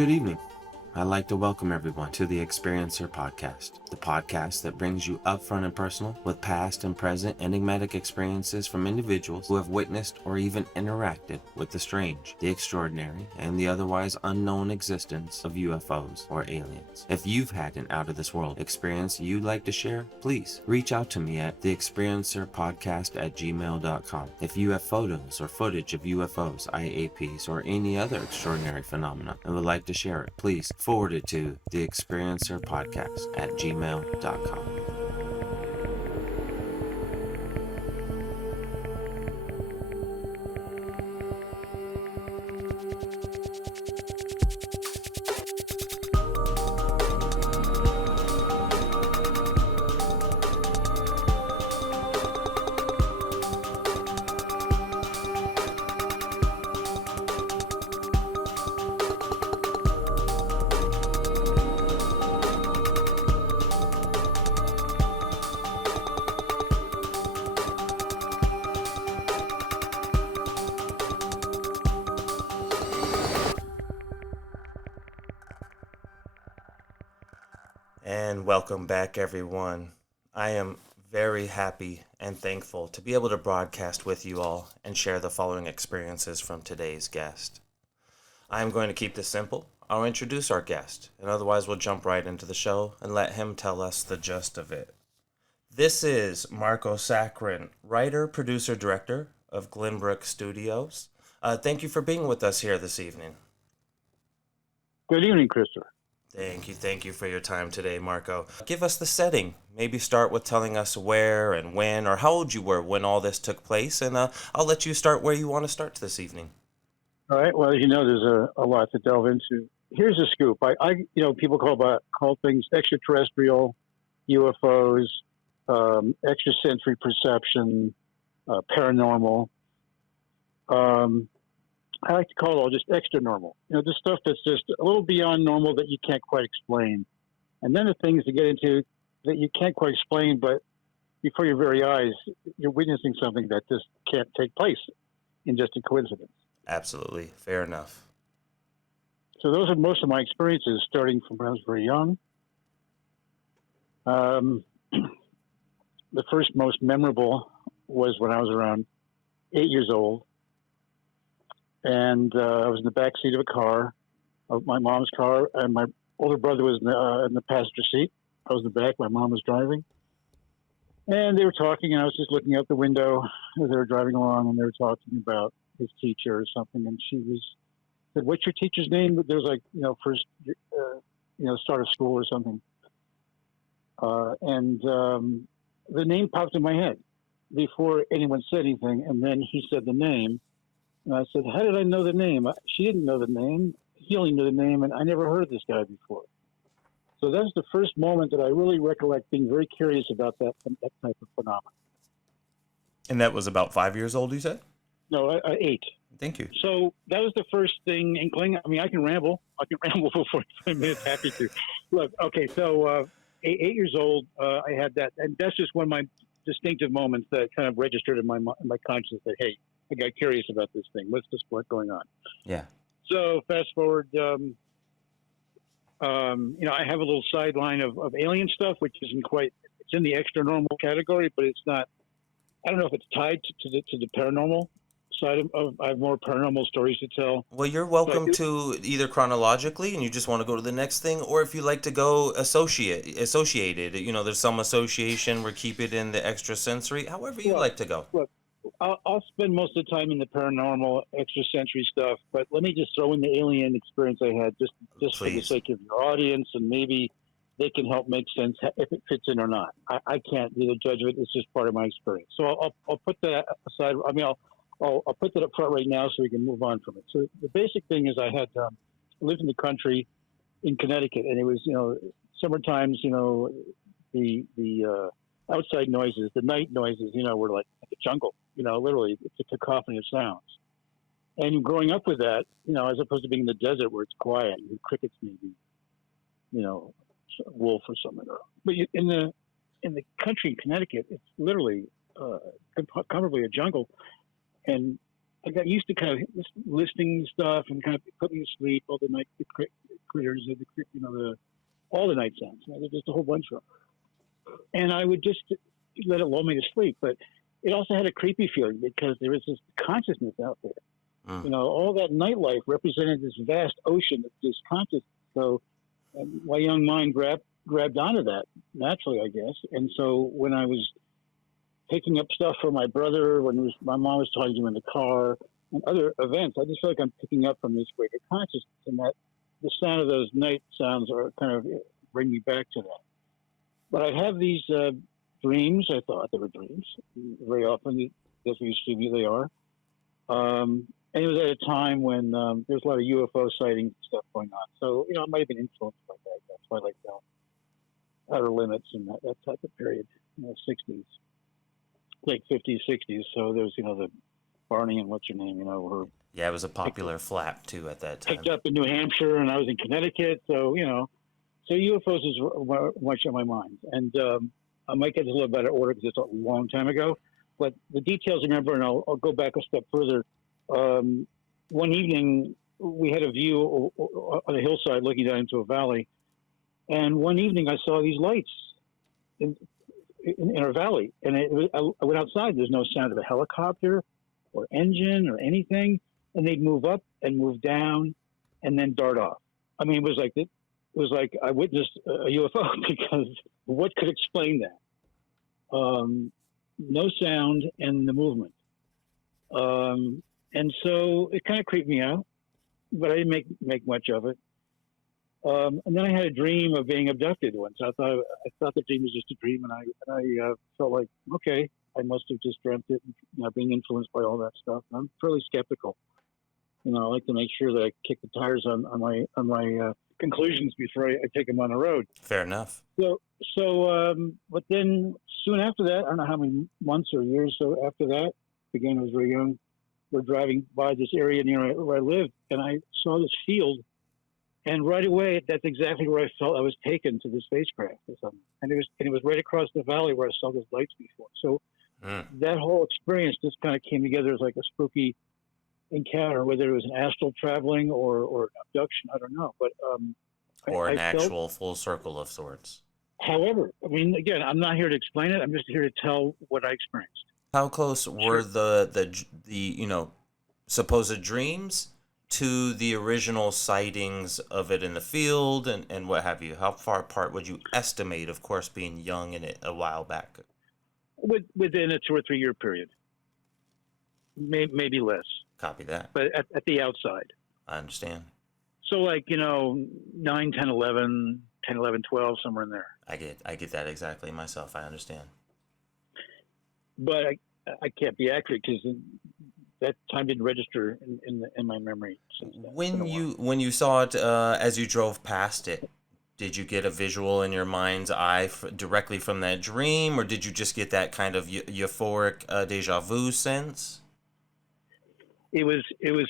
Good evening. I'd like to welcome everyone to the Experiencer Podcast, the podcast that brings you upfront and personal with past and present enigmatic experiences from individuals who have witnessed or even interacted with the strange, the extraordinary, and the otherwise unknown existence of UFOs or aliens. If you've had an out-of-this-world experience you'd like to share, please reach out to me at theexperiencerpodcast@gmail.com. If you have photos or footage of UFOs, IAPs, or any other extraordinary phenomena and would like to share it, please forward it to theexperiencerpodcast@gmail.com. And welcome back, everyone. I am very happy and thankful to be able to broadcast with you all and share the following experiences from today's guest. I am going to keep this simple. I'll introduce our guest, and otherwise we'll jump right into the show and let him tell us the gist of it. This is Marko Sakren, writer, producer, director of Glenbrook Studios. Thank you for being with us here this evening. Good evening, Christopher. Thank you for your time today, Marko. Give us the setting. Maybe start with telling us where and when, or how old you were when all this took place, and I'll let you start where you want to start this evening. All right. Well, as you know, there's a lot to delve into. Here's a scoop. People call things extraterrestrial, UFOs, extrasensory perception, paranormal. I like to call it all just extra normal. The stuff that's just a little beyond normal that you can't quite explain. And then the things to get into that you can't quite explain, but before your very eyes, you're witnessing something that just can't take place in just a coincidence. Absolutely. Fair enough. So those are most of my experiences starting from when I was very young. The first most memorable was when I was around 8 years old. And I was in the back seat of a car, of my mom's car, and my older brother was in the passenger seat. I was in the back. My mom was driving. And they were talking, and I was just looking out the window as they were driving along, and they were talking about his teacher or something. And she said, "What's your teacher's name?" There was first, start of school or something. And the name popped in my head before anyone said anything. And then he said the name. And I said, "How did I know the name?" She didn't know the name. He only knew the name, and I never heard of this guy before. So that was the first moment that I really recollect being very curious about that type of phenomenon. And that was about 5 years old, you said? No, 8. Thank you. So that was the first thing, inkling. I mean, I can ramble. For 45 minutes. Happy to. Look, okay, so 8 years old, I had that. And that's just one of my distinctive moments that kind of registered in my conscience that, hey, I got curious about this thing. What's going on? Yeah. So fast forward, I have a little sideline of alien stuff, which isn't quite, it's in the extra normal category, but it's not, I don't know if it's tied to the paranormal side of I have more paranormal stories to tell. Well, you're welcome to either chronologically and you just want to go to the next thing, or if you like to go associated, there's some association where keep it in the extrasensory, however you like to go. Look, I'll spend most of the time in the paranormal, extrasensory stuff, but let me just throw in the alien experience I had, just for the sake of your audience, and maybe they can help make sense if it fits in or not. I can't be the judge of it. It's just part of my experience. So I'll put that aside. I mean, I'll put that up front right now so we can move on from it. So the basic thing is I had lived in the country in Connecticut, and it was, summer times, the outside noises, the night noises, were like a jungle. Literally, it's a cacophony of sounds. And growing up with that, as opposed to being in the desert where it's quiet, and crickets maybe, wolf or something. But in the country in Connecticut, it's literally comparably a jungle. And I got used to kind of listening to stuff and kind of put me to sleep all the night. critters, all the night sounds. There's just a whole bunch of them. And I would just let it lull me to sleep. But it also had a creepy feeling because there was this consciousness out there. All that nightlife represented this vast ocean of this consciousness. So my young mind grabbed onto that naturally, I guess. And so when I was picking up stuff for my brother, when my mom was talking to him in the car, and other events, I just feel like I'm picking up from this greater consciousness, and that the sound of those night sounds are kind of bring me back to that. But I have these dreams. I thought they were dreams. Very often, as we see me, they are. And it was at a time when there's a lot of UFO sightings and stuff going on. So, it might have been influenced by that. That's why I like Outer Limits and that type of period, 60s, late 50s, 60s. So there's, the Barney and what's your name, were yeah, it was a popular flap too at that time. Picked up in New Hampshire, and I was in Connecticut. So, so UFOs is much on my mind. And I might get this a little better order because it's a long time ago. But the details I remember, and I'll go back a step further. One evening, we had a view on a hillside looking down into a valley. And one evening, I saw these lights in our valley. And I went outside. There's no sound of a helicopter or engine or anything. And they'd move up and move down and then dart off. I mean, it was like I witnessed a UFO because what could explain that? No sound and the movement. And so it kind of creeped me out, but I didn't make much of it. And then I had a dream of being abducted once. I thought the dream was just a dream, and I felt like, okay, I must have just dreamt it, being influenced by all that stuff. And I'm fairly skeptical. I like to make sure that I kick the tires on my conclusions before I take them on the road. Fair enough. But then soon after that, I don't know how many months or years so after that, again, I was very young. We're driving by this area near where I lived, and I saw this field, and right away, that's exactly where I felt I was taken to the spacecraft or something. And it was right across the valley where I saw those lights before. So that whole experience just kind of came together as like a spooky encounter, whether it was an astral traveling or an abduction, I don't know. But an actual full circle of sorts. However, I mean, again, I'm not here to explain it. I'm just here to tell what I experienced. How close were the supposed dreams to the original sightings of it in the field and what have you? How far apart would you estimate, of course, being young in it a while back? Within a 2 or 3 year period. Maybe less. Copy that. But at the outside. I understand. So 9, 10, 11, 10, 11, 12, somewhere in there. I get that exactly myself. I understand. But I can't be accurate because that time didn't register in my memory. When you saw it as you drove past it, did you get a visual in your mind's eye directly from that dream, or did you just get that kind of euphoric deja vu sense? It was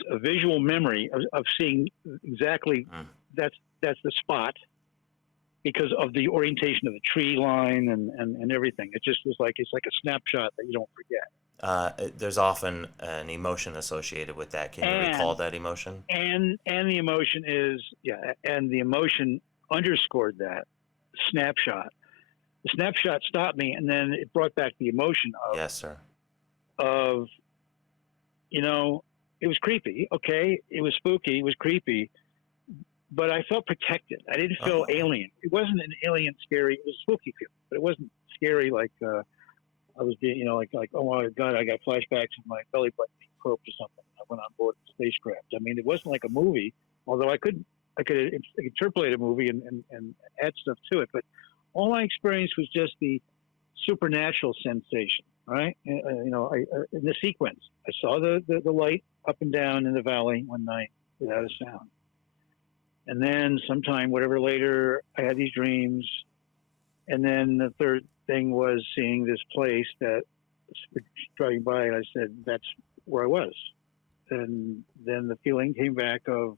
a visual memory of seeing exactly that's the spot, because of the orientation of the tree line and everything. It just was like, it's like a snapshot that you don't forget. There's often an emotion associated with that. Can you recall that emotion? And the emotion and the emotion underscored that snapshot. The snapshot stopped me, and then it brought back the emotion of, yes, sir. Of, it was creepy. Okay. It was spooky. It was creepy. But I felt protected. I didn't feel alien. It wasn't an alien scary. It was a spooky feeling, but it wasn't scary like I was being, like, oh my God, I got flashbacks of my belly button being probed or something. I went on board the spacecraft. I mean, it wasn't like a movie, although I could interpolate a movie and add stuff to it. But all I experienced was just the supernatural sensation, right? In the sequence, I saw the light up and down in the valley one night without a sound. And then sometime, whatever later, I had these dreams. And then the third thing was seeing this place that driving by, and I said, that's where I was. And then the feeling came back of,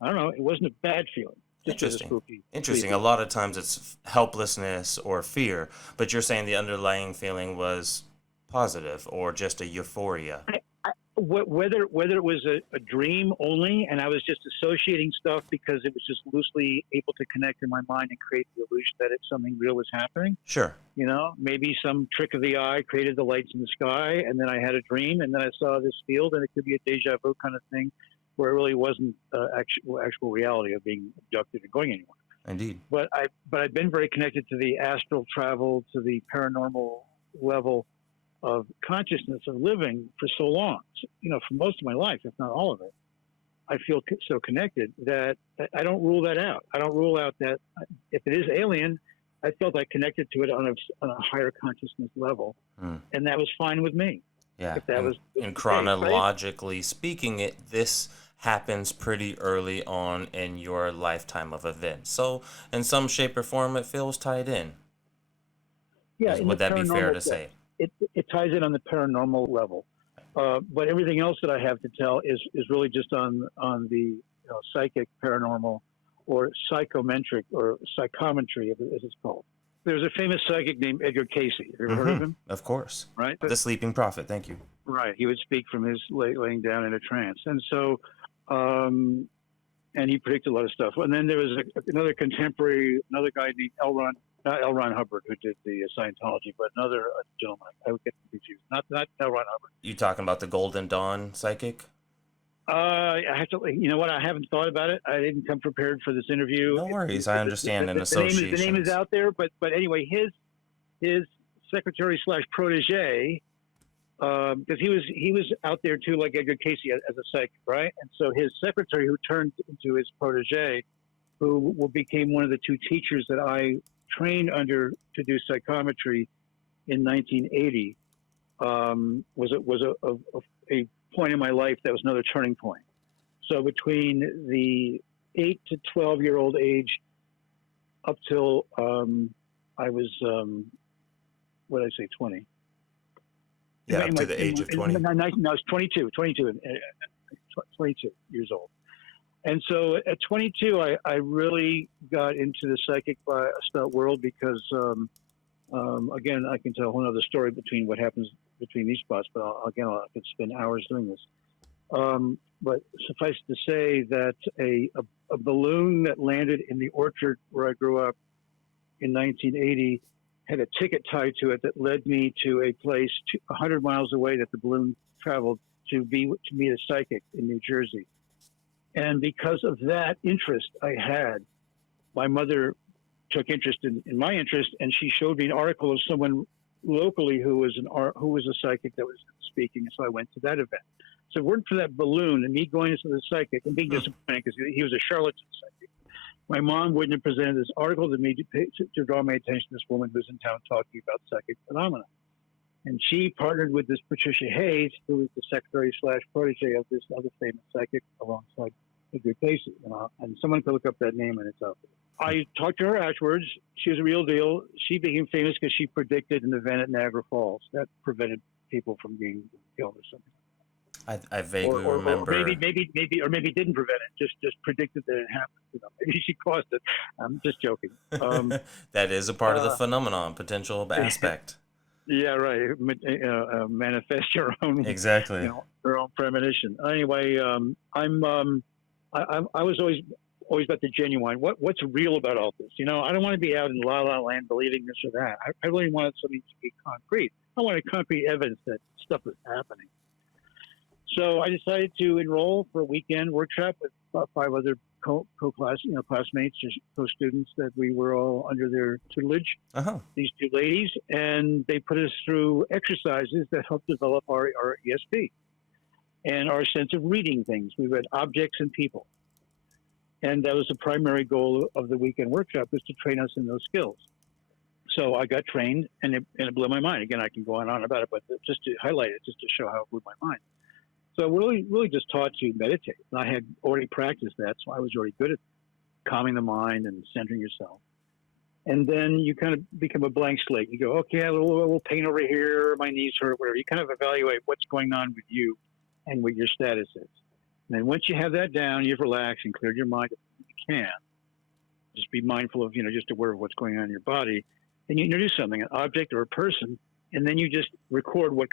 I don't know, it wasn't a bad feeling. Interesting. A lot of times it's helplessness or fear, but you're saying the underlying feeling was positive or just a euphoria. whether it was a dream only, and I was just associating stuff because it was just loosely able to connect in my mind and create the illusion that something real was happening. Sure. Maybe some trick of the eye created the lights in the sky, and then I had a dream, and then I saw this field, and it could be a deja vu kind of thing, where it really wasn't actual reality of being abducted and going anywhere. Indeed. But I've been very connected to the astral travel, to the paranormal level of consciousness of living for so long, for most of my life, if not all of it. I feel so connected that I don't rule that out. I don't rule out that if it is alien, I felt I connected to it on a higher consciousness level, and that was fine with me. Yeah, if that was and chronologically speaking, this happens pretty early on in your lifetime of events. So, in some shape or form, it feels tied in. Yeah, would that be fair to say? It ties in on the paranormal level, but everything else that I have to tell is really just on the psychic, paranormal, or psychometric or psychometry, as it's called. There's a famous psychic named Edgar Cayce. Have you ever heard of him? Of course. Right. The Sleeping Prophet. Thank you. Right. He would speak from his laying down in a trance, and so, and he predicted a lot of stuff. And then there was another contemporary, another guy named not L. Ron Hubbard, who did the Scientology, but another gentleman. I would get confused. Not L. Ron Hubbard. You talking about the Golden Dawn psychic? I have to. You know what? I haven't thought about it. I didn't come prepared for this interview. No worries. I understand in association. The name is out there, but anyway, his secretary / protege, because he was out there too, like Edgar Cayce as a psychic, right? And so his secretary, who turned into his protege, who became one of the two teachers that I trained under to do psychometry in 1980, was a point in my life that was another turning point. So between the 8 to 12-year-old age up till I was, what did I say, 20? Yeah, up to the age of 20. No, I was 22 years old. And so at 22, I really got into the psychic world because, again, I can tell a whole other story between what happens between these spots, but I could spend hours doing this. But suffice to say that a balloon that landed in the orchard where I grew up in 1980 had a ticket tied to it that led me to a place 100 miles away that the balloon traveled to meet a psychic in New Jersey. And because of that interest I had, my mother took interest in my interest, and she showed me an article of someone locally who was a psychic that was speaking, and so I went to that event. So if it weren't for that balloon and me going to the psychic and being disappointed because he was a charlatan psychic, my mom wouldn't have presented this article to me to draw my attention to this woman who's in town talking about psychic phenomena. And she partnered with this Patricia Hayes, who was the secretary / protege of this other famous psychic alongside Edgar Cayce. And someone could look up that name and it's out there. I talked to her afterwards. She was a real deal. She became famous because she predicted an event at Niagara Falls that prevented people from being killed or something. I vaguely remember. Or maybe didn't prevent it. Just predicted that it happened. Maybe she caused it. I'm just joking. That is a part of the phenomenon, potential aspect. Yeah, right. Manifest your own. Exactly. Your own premonition. Anyway, I was always about the genuine. What's real about all this? I don't want to be out in la la land believing this or that. I really wanted something to be concrete. I wanted concrete evidence that stuff was happening. So I decided to enroll for a weekend workshop with about 5 other classmates or co-students that we were all under their tutelage. These 2 ladies, and they put us through exercises that helped develop our ESP and our sense of reading things. We read objects and people. And that was the primary goal of the weekend workshop, was to train us in those skills. So I got trained, and it blew my mind. Again, I can go on and on about it, but just to highlight it, just to show how it blew my mind. So I really just taught to meditate. And I had already practiced that, so I was already good at calming the mind and centering yourself. And then you kind of become a blank slate. You go, okay, a little pain over here, my knees hurt, whatever. You kind of evaluate what's going on with you and what your status is. And then once you have that down, you've relaxed and cleared your mind if you can. Just be mindful of, just aware of what's going on in your body. And you introduce something, an object or a person, and then you just record what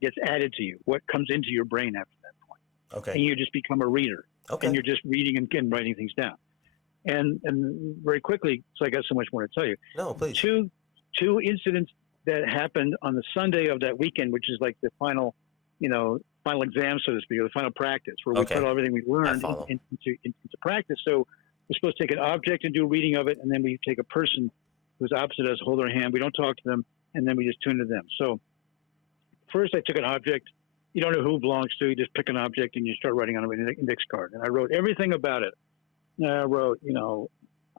gets added to you, what comes into your brain after that point. Okay. And you just become a reader. Okay. And you're just reading and writing things down. And very quickly, so I got so much more to tell you. No, please. Two incidents that happened on the Sunday of that weekend, which is like the final exam, so to speak, or the final practice, where we put everything we learned into practice. So we're supposed to take an object and do a reading of it, and then we take a person who's opposite us, hold their hand. We don't talk to them, and then we just tune to them. So first I took an object. You don't know who it belongs to. You just pick an object, and you start writing on an index card. And I wrote everything about it. And I wrote,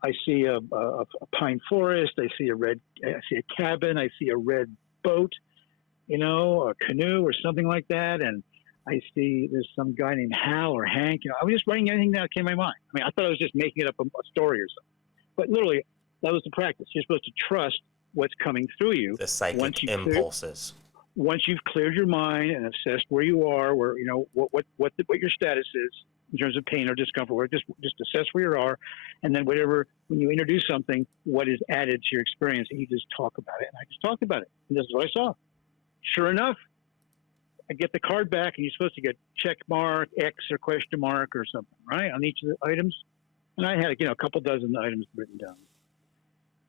I see a pine forest. I see a cabin. I see a red boat, a canoe or something like that. And I see there's some guy named Hal or Hank. I was just writing anything that came to my mind. I mean, I thought I was just making up a story or something. But literally, that was the practice. You're supposed to trust what's coming through you. The psychic impulses. Once you've cleared your mind and assessed where you are, where what your status is in terms of pain or discomfort, just assess where you are, and then when you introduce something, what is added to your experience, and you just talk about it. And I just talked about it, and this is what I saw. Sure enough, I get the card back, and you're supposed to get check mark, X, or question mark, or something, right, on each of the items. And I had a couple dozen items written down,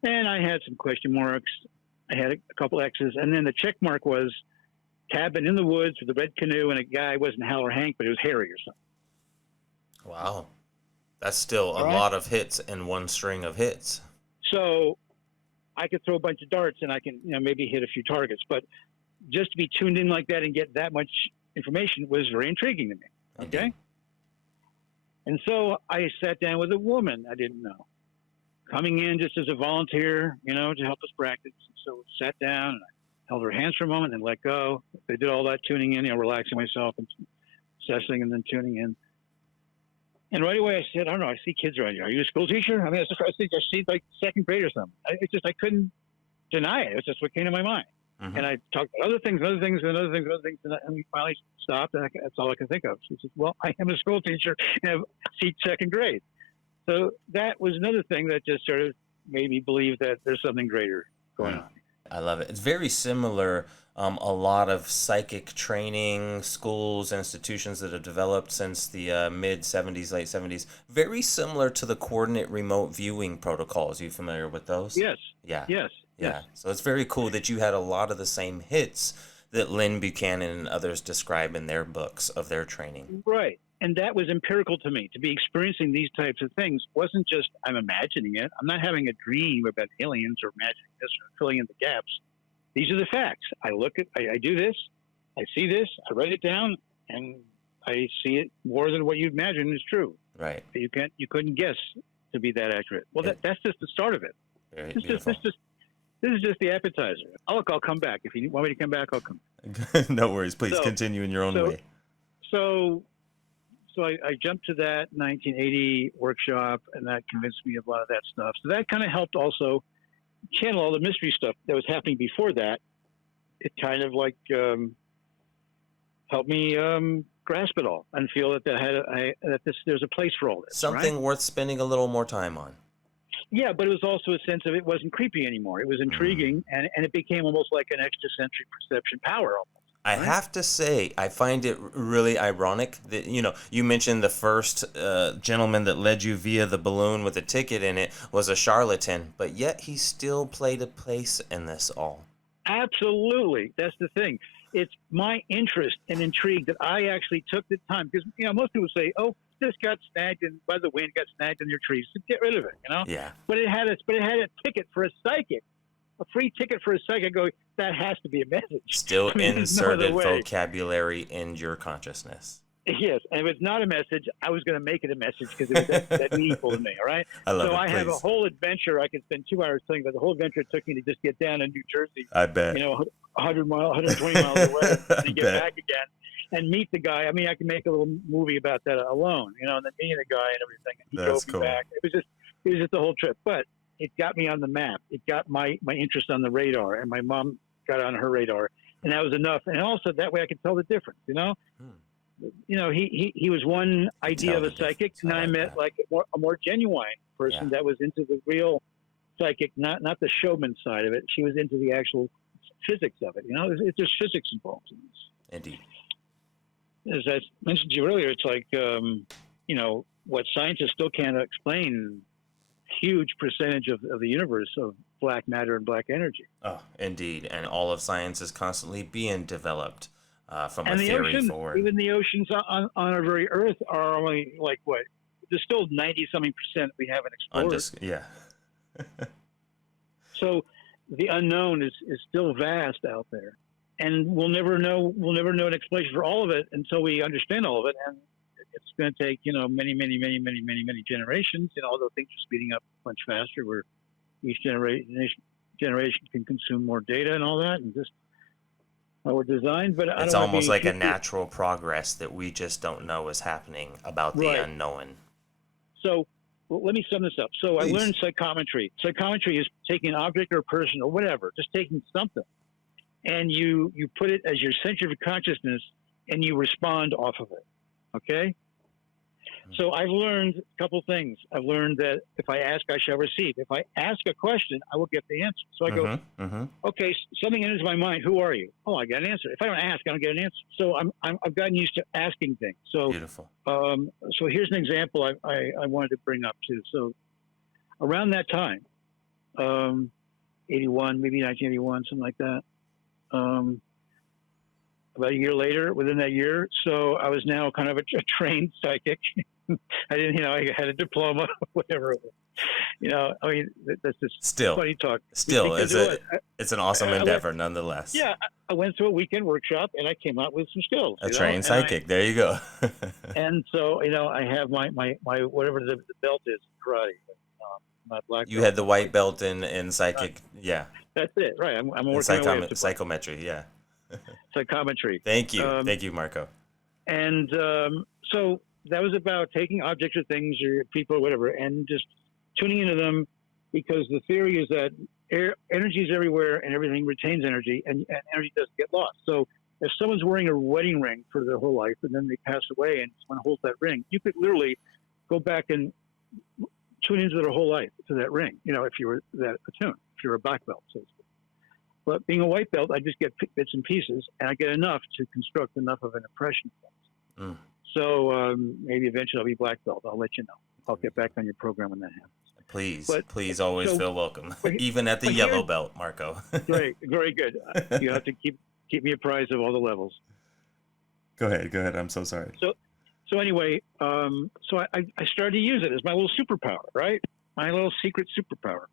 and I had some question marks. I had a couple X's, and then the check mark was cabin in the woods with a red canoe, and a guy wasn't Hal or Hank, but it was Harry or something. Wow. That's still a lot of hits in one string of hits. So I could throw a bunch of darts, and I can maybe hit a few targets, but just to be tuned in like that and get that much information was very intriguing to me. Okay? Indeed. And so I sat down with a woman I didn't know, coming in just as a volunteer, to help us practice. So I sat down and I held her hands for a moment and let go. I did all that tuning in, relaxing myself and assessing and then tuning in. And right away I said, I don't know, I see kids around you. Are you a school teacher? I mean, I see like second grade or something. I couldn't deny it. It was just what came to my mind. Mm-hmm. And I talked about other things. And we finally stopped. And that's all I could think of. She said, well, I am a school teacher and I teach second grade. So that was another thing that just sort of made me believe that there's something greater going on. I love it. It's very similar. A lot of psychic training schools, institutions that have developed since the mid-'70s, late 70s, very similar to the coordinate remote viewing protocols. Are you familiar with those? Yes. Yeah. Yes. Yeah. So it's very cool that you had a lot of the same hits that Lynn Buchanan and others describe in their books of their training. Right. And that was empirical to me. To be experiencing these types of things wasn't just I'm imagining it. I'm not having a dream about aliens or imagining this or filling in the gaps. These are the facts. I do this, I see this, I write it down, and I see it more than what you imagine is true. Right. You couldn't guess to be that accurate. Well, that's just the start of it. This is just the appetizer. I'll come back. If you want me to come back, I'll come back. No worries. Please continue in your own way. So I jumped to that 1980 workshop, and that convinced me of a lot of that stuff. So that kind of helped also channel all the mystery stuff that was happening before that. It kind of like helped me grasp it all and feel that there's a place for all this. Something worth spending a little more time on. Yeah, but it was also a sense of it wasn't creepy anymore. It was intriguing, and it became almost like an extrasensory perception power almost. I have to say, I find it really ironic that, you mentioned the first gentleman that led you via the balloon with a ticket in it was a charlatan, but yet he still played a place in this all. Absolutely. That's the thing. It's my interest and intrigue that I actually took the time, because, most people say, oh, this got snagged by the wind, got snagged in your trees. So get rid of it, Yeah. But it had a ticket for a psychic. A free ticket for a psychic. Go, that has to be a message. Still inserted vocabulary in your consciousness. Yes, and if it's not a message, I was going to make it a message because it was that meaningful to me, all right? I love it. So I have a whole adventure. I could spend 2 hours telling you about the whole adventure it took me to just get down in New Jersey. I bet. 120 miles away and get back again and meet the guy. I mean, I can make a little movie about that alone, and then meeting the guy and everything. And he drove me back. It was just the whole trip. But it got me on the map. It got my interest on the radar, and my mom got on her radar, and that was enough. And also that way I could tell the difference, He was one idea of a psychic, and I met like a more genuine person that was into the real psychic, not the showman side of it. She was into the actual physics of it. There's physics involved in this. Indeed. As I mentioned to you earlier, it's like what scientists still can't explain. Huge percentage of the universe of black matter and black energy. Oh, indeed, and all of science is constantly being developed from and a the theory ocean, forward. Even the oceans on our very Earth are only like what? There's still 90-something % we haven't explored. Yeah. So the unknown is still vast out there, and we'll never know an explanation for all of it until we understand all of it. And it's going to take many generations. Although things are speeding up much faster, where each generation can consume more data and all that, and just how we're designed. But it's almost like a natural progress that we just don't know is happening about the unknown. So let me sum this up. So Please. I learned psychometry. Psychometry is taking an object or a person or whatever, just taking something, and you put it as your center of consciousness, and you respond off of it. Okay? So I've learned a couple things. I've learned that if I ask, I shall receive. If I ask a question, I will get the answer. So I go, okay, something enters my mind. Who are you? Oh, I got an answer. If I don't ask, I don't get an answer. So I've gotten used to asking things. So beautiful. So here's an example I wanted to bring up too. So around that time, 81, maybe 1981, something like that. About a year later, within that year, so I was now kind of a trained psychic. I didn't, I had a diploma, whatever it was. I mean, that's just funny talk. Still, it's an awesome endeavor, nonetheless. Yeah, I went through a weekend workshop, and I came out with some skills. A trained psychic. There you go. And so, I have my whatever the belt is, karate. My black you belt. had the white belt in psychic, yeah. That's it, right. I'm working my way up to psychometry, yeah. Psychometry. Thank you, Marko. And so that was about taking objects or things or people or whatever and just tuning into them, because the theory is that energy is everywhere and everything retains energy, and energy doesn't get lost. So if someone's wearing a wedding ring for their whole life and then they pass away and someone holds that ring, you could literally go back and tune into their whole life to that ring, if you were that attuned, if you're a black belt, so to speak. But being a white belt, I just get bits and pieces, and I get enough to construct enough of an impression of things. So maybe eventually I'll be black belt. I'll let you know. I'll get back on your program when that happens. Please always feel welcome, even at the yellow belt, Marko. Great, very good. You have to keep me apprised of all the levels. Go ahead. I'm so sorry. So anyway, so I started to use it as my little superpower, right? My little secret superpower.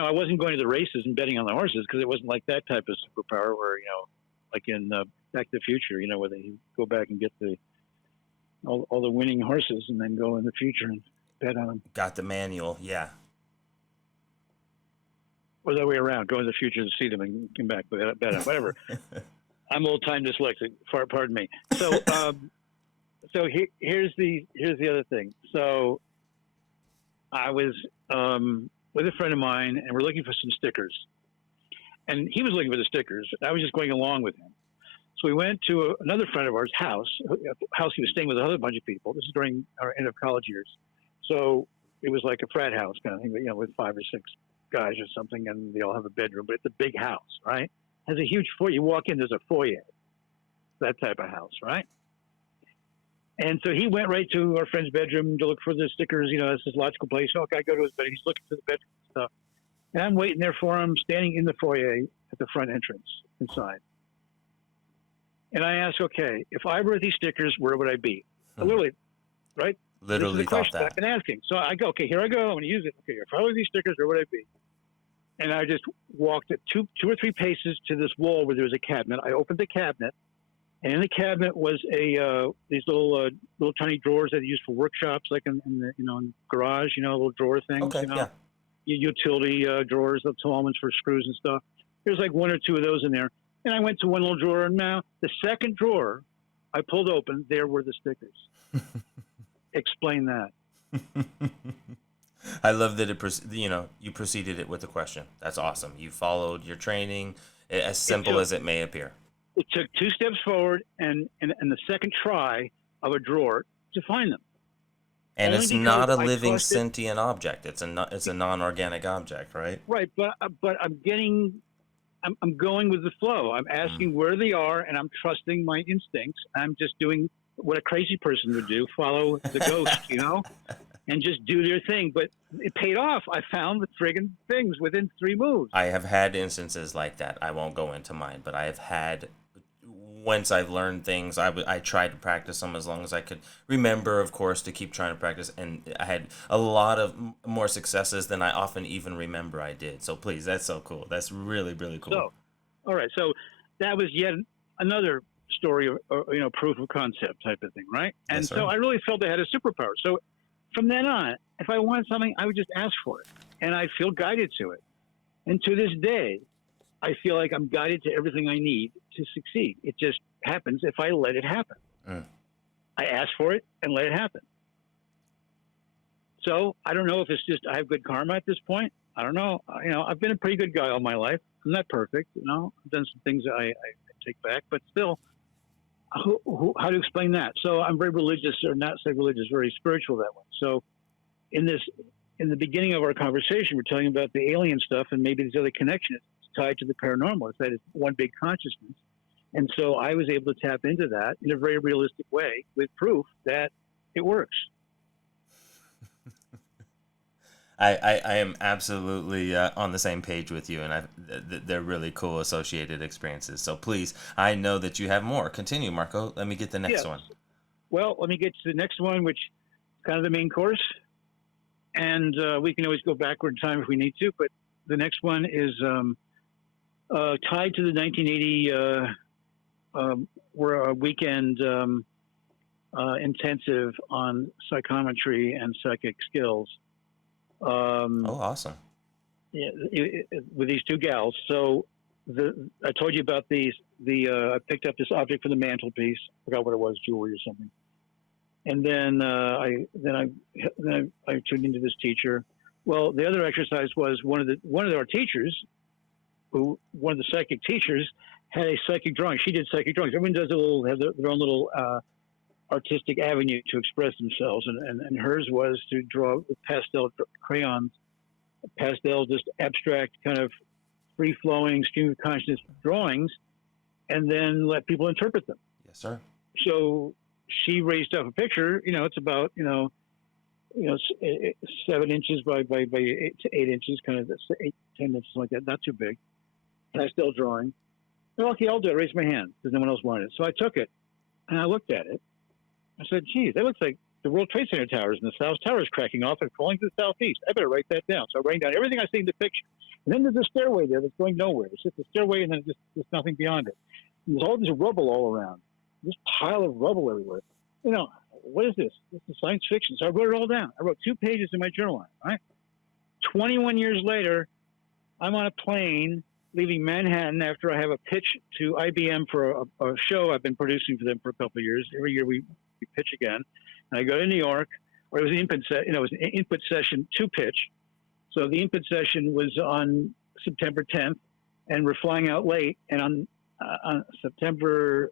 I wasn't going to the races and betting on the horses, because it wasn't like that type of superpower where, like in Back to the Future, where they go back and get all the winning horses and then go in the future and bet on them. Got the manual, yeah. Or the other way around, go in the future to see them and come back, bet on them, whatever. I'm old-time dyslexic, pardon me. So, here's the other thing. So I was with a friend of mine, and we're looking for some stickers. And he was looking for the stickers. I was just going along with him. So we went to another friend of ours' house, a house he was staying with another bunch of people. This is during our end of college years. So it was like a frat house kind of thing, but, with 5 or 6 guys or something, and they all have a bedroom. But it's a big house, right? It has a huge foyer. You walk in, there's a foyer. That type of house, right? And so he went right to our friend's bedroom to look for the stickers. That's his logical place. So I go to his bed. He's looking for the bedroom stuff. And I'm waiting there for him, standing in the foyer at the front entrance inside. And I ask, okay, if I were these stickers, where would I be? Literally, right? Literally thought that. I've been asking. So I go, okay, here I go. I'm going to use it. Okay, if I were these stickers, where would I be? And I just walked at 2 or 3 paces to this wall where there was a cabinet. I opened the cabinet. And in the cabinet was these little tiny drawers that are used for workshops, like in the garage, little drawer things. Okay, yeah. Utility drawers, the Tallmans for screws and stuff. There's like 1 or 2 of those in there. And I went to one little drawer, and now the second drawer I pulled open, there were the stickers. Explain that. I love that you preceded it with a question. That's awesome. You followed your training, as simple as it may appear. It took 2 steps forward and the second try of a drawer to find them. And it's not a living sentient object. It's a non-organic object, right? Right, but I'm getting I'm going with the flow. I'm asking where they are, and I'm trusting my instincts. I'm just doing what a crazy person would do: follow the ghost, and just do their thing. But it paid off. I found the friggin' things within 3 moves. I have had instances like that. I won't go into mine, but I have had. Once I've learned things, I tried to practice them as long as I could remember, of course, to keep trying to practice. And I had a lot of more successes than I often even remember I did. So please, that's so cool. That's really, really cool. So, all right. So that was yet another story of, proof of concept type of thing, right? And Yes, so I really felt I had a superpower. So from then on, if I wanted something, I would just ask for it, and I'd feel guided to it. And to this day, I feel like I'm guided to everything I need to succeed. It just happens if I let it happen. I ask for it and let it happen. So I don't know if it's just I have good karma at this point. I don't know. I've been a pretty good guy all my life. I'm not perfect. I've done some things I take back, but still, how to explain that? So I'm very religious, or not say religious, very spiritual that way. So in the beginning of our conversation, we're talking about the alien stuff and maybe these other connections tied to the paranormal. It's that it's one big consciousness. And so I was able to tap into that in a very realistic way with proof that it works. I am absolutely on the same page with you, and they're really cool associated experiences. So please, I know that you have more. Continue, Marko. Let me get the next one. Well, let me get to the next one, which is kind of the main course. And we can always go backward in time if we need to. But the next one is tied to the 1980 weekend intensive on psychometry and psychic skills. Awesome. Yeah, with these two gals. So I told you about these. I picked up this object from the mantelpiece. I forgot what it was, jewelry or something. And then I tuned into this teacher. Well, the other exercise was one of our teachers, one of the psychic teachers, had a psychic drawing. She did psychic drawings. Everyone does have their own little artistic avenue to express themselves, and hers was to draw with pastel crayons, just abstract kind of free-flowing stream of consciousness drawings, and then let people interpret them. Yes, sir. So she raised up a picture. It's about 7 inches by 8 inches, kind of 8, 10 inches like that. Not too big. Pastel drawing. Well, okay, I'll do it. Raise my hand because no one else wanted it. So I took it and I looked at it. I said, geez, that looks like the World Trade Center towers, and the South Tower is cracking off and falling to the southeast. I better write that down. So I write down everything I see in the picture. And then there's a stairway there that's going nowhere. It's just a stairway, and then there's nothing beyond it. And there's all this rubble all around. This pile of rubble everywhere. What is this? This is science fiction. So I wrote it all down. I wrote 2 pages in my journal. Right? 21 years later, I'm on a plane leaving Manhattan after I have a pitch to IBM for a show I've been producing for them for a couple of years. Every year we pitch again. And I go to New York, where it was an input session to pitch. So the input session was on September 10th, and we're flying out late. And on September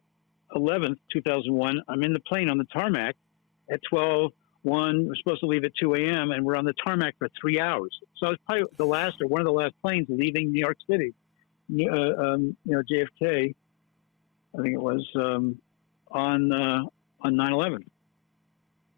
11th, 2001, I'm in the plane on the tarmac at 12:01. We're supposed to leave at 2 a.m., and we're on the tarmac for 3 hours. So I was probably one of the last planes leaving New York City. JFK, I think it was, on 9/11.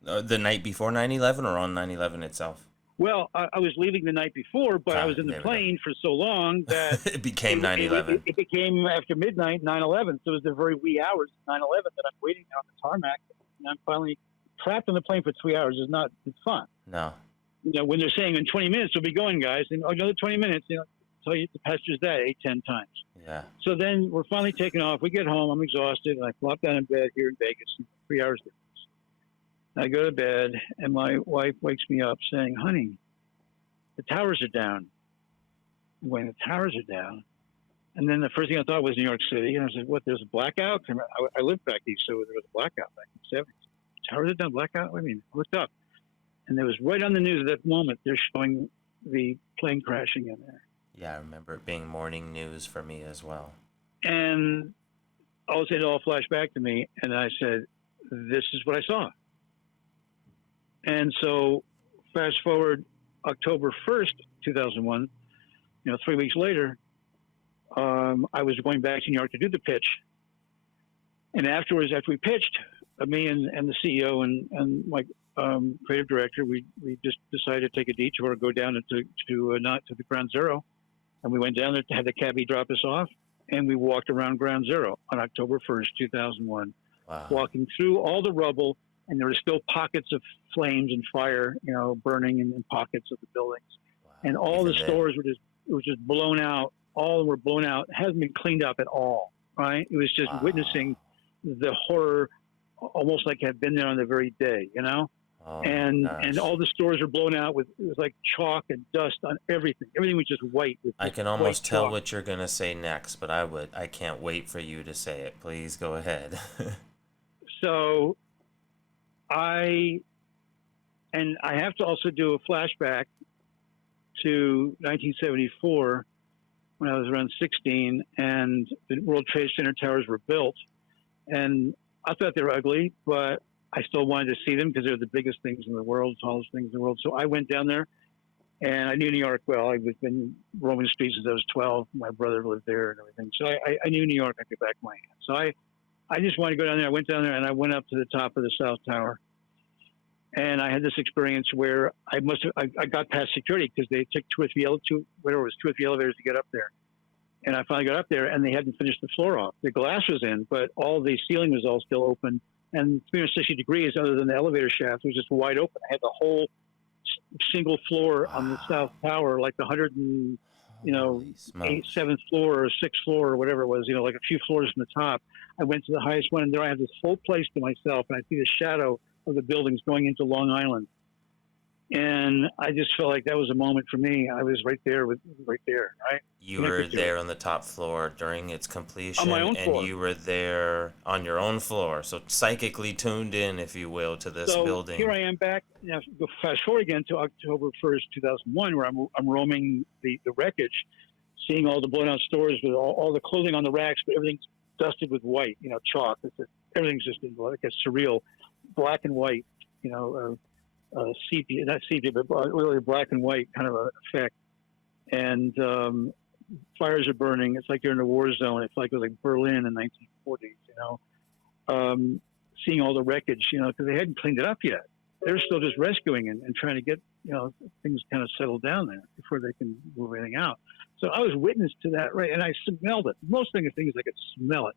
The night before 9/11 or on 9/11 itself? Well, I was leaving the night before, but I was in the plane for so long that it became 9/11. It became after midnight 9/11. So it was the very wee hours of 9/11 that I'm waiting on the tarmac, and I'm finally trapped on the plane for 3 hours. It's fun. No. When they're saying in 20 minutes we'll be going, guys, and another 20 minutes, tell you the passengers that 8, 10 times. Yeah. So then we're finally taking off. We get home. I'm exhausted, and I flop down in bed here in Vegas. 3 hours difference. I go to bed, and my wife wakes me up saying, "Honey, the towers are down." When the towers are down, and then the first thing I thought was New York City, and I said, "What? There's a blackout?" I lived back east, so there was a blackout back in the 70s. Towers are down, blackout. What do you mean? I looked up, and it was right on the news at that moment. They're showing the plane crashing in there. Yeah, I remember it being morning news for me as well. And all of a sudden, it all flashed back to me, and I said, "This is what I saw." And so, fast forward October 1st, 2001, 3 weeks later, I was going back to New York to do the pitch. And afterwards, after we pitched, me and the CEO and my creative director, we just decided to take a detour, go down not to the ground zero. And we went down there to have the cabbie drop us off. And we walked around ground zero on October 1st, 2001, walking through all the rubble. And there were still pockets of flames and fire, burning in pockets of the buildings. Wow. And all the stores were just blown out. All were blown out. It hasn't been cleaned up at all, right? It was just witnessing the horror, almost like I'd been there on the very day, and all the stores were blown out it was like chalk and dust on everything. Everything was just white. I can almost tell what you're going to say next, but I can't wait for you to say it. Please go ahead. So I have to also do a flashback to 1974 when I was around 16 and the World Trade Center towers were built. And I thought they were ugly, but I still wanted to see them because they're the biggest things in the world, tallest things in the world. So I went down there and I knew New York well. I've been roaming the streets since I was 12. My brother lived there and everything. So I knew New York like the back of my hand. So I just wanted to go down there. I went down there and I went up to the top of the South Tower. And I had this experience where I got past security because they took two or three elevators to get up there. And I finally got up there and they hadn't finished the floor off. The glass was in, but all the ceiling was all still open. And 360 degrees, other than the elevator shaft, was just wide open. I had the whole single floor on the South Tower, like the 7th floor or 6th floor or whatever it was, like a few floors from the top. I went to the highest one and there I had this whole place to myself and I see the shadow of the buildings going into Long Island. And I just felt like that was a moment for me. I was right there, right? You were there on the top floor during its completion, on my own floor. And you were there on your own floor, so psychically tuned in, if you will, to this building. Here I am back. Now, fast forward again to October 1st, 2001, where I'm roaming the wreckage, seeing all the blown out stores with all the clothing on the racks, but everything's dusted with white, chalk. Everything's just like a surreal black and white, sepia, not sepia, but really black and white kind of effect. And fires are burning. It's like you're in a war zone. It's like it was like Berlin in the 1940s, seeing all the wreckage, because they hadn't cleaned it up yet. They're still just rescuing and trying to get, things kind of settled down there before they can move anything out. So I was witness to that, right? And I smelled it. Most things I could smell it.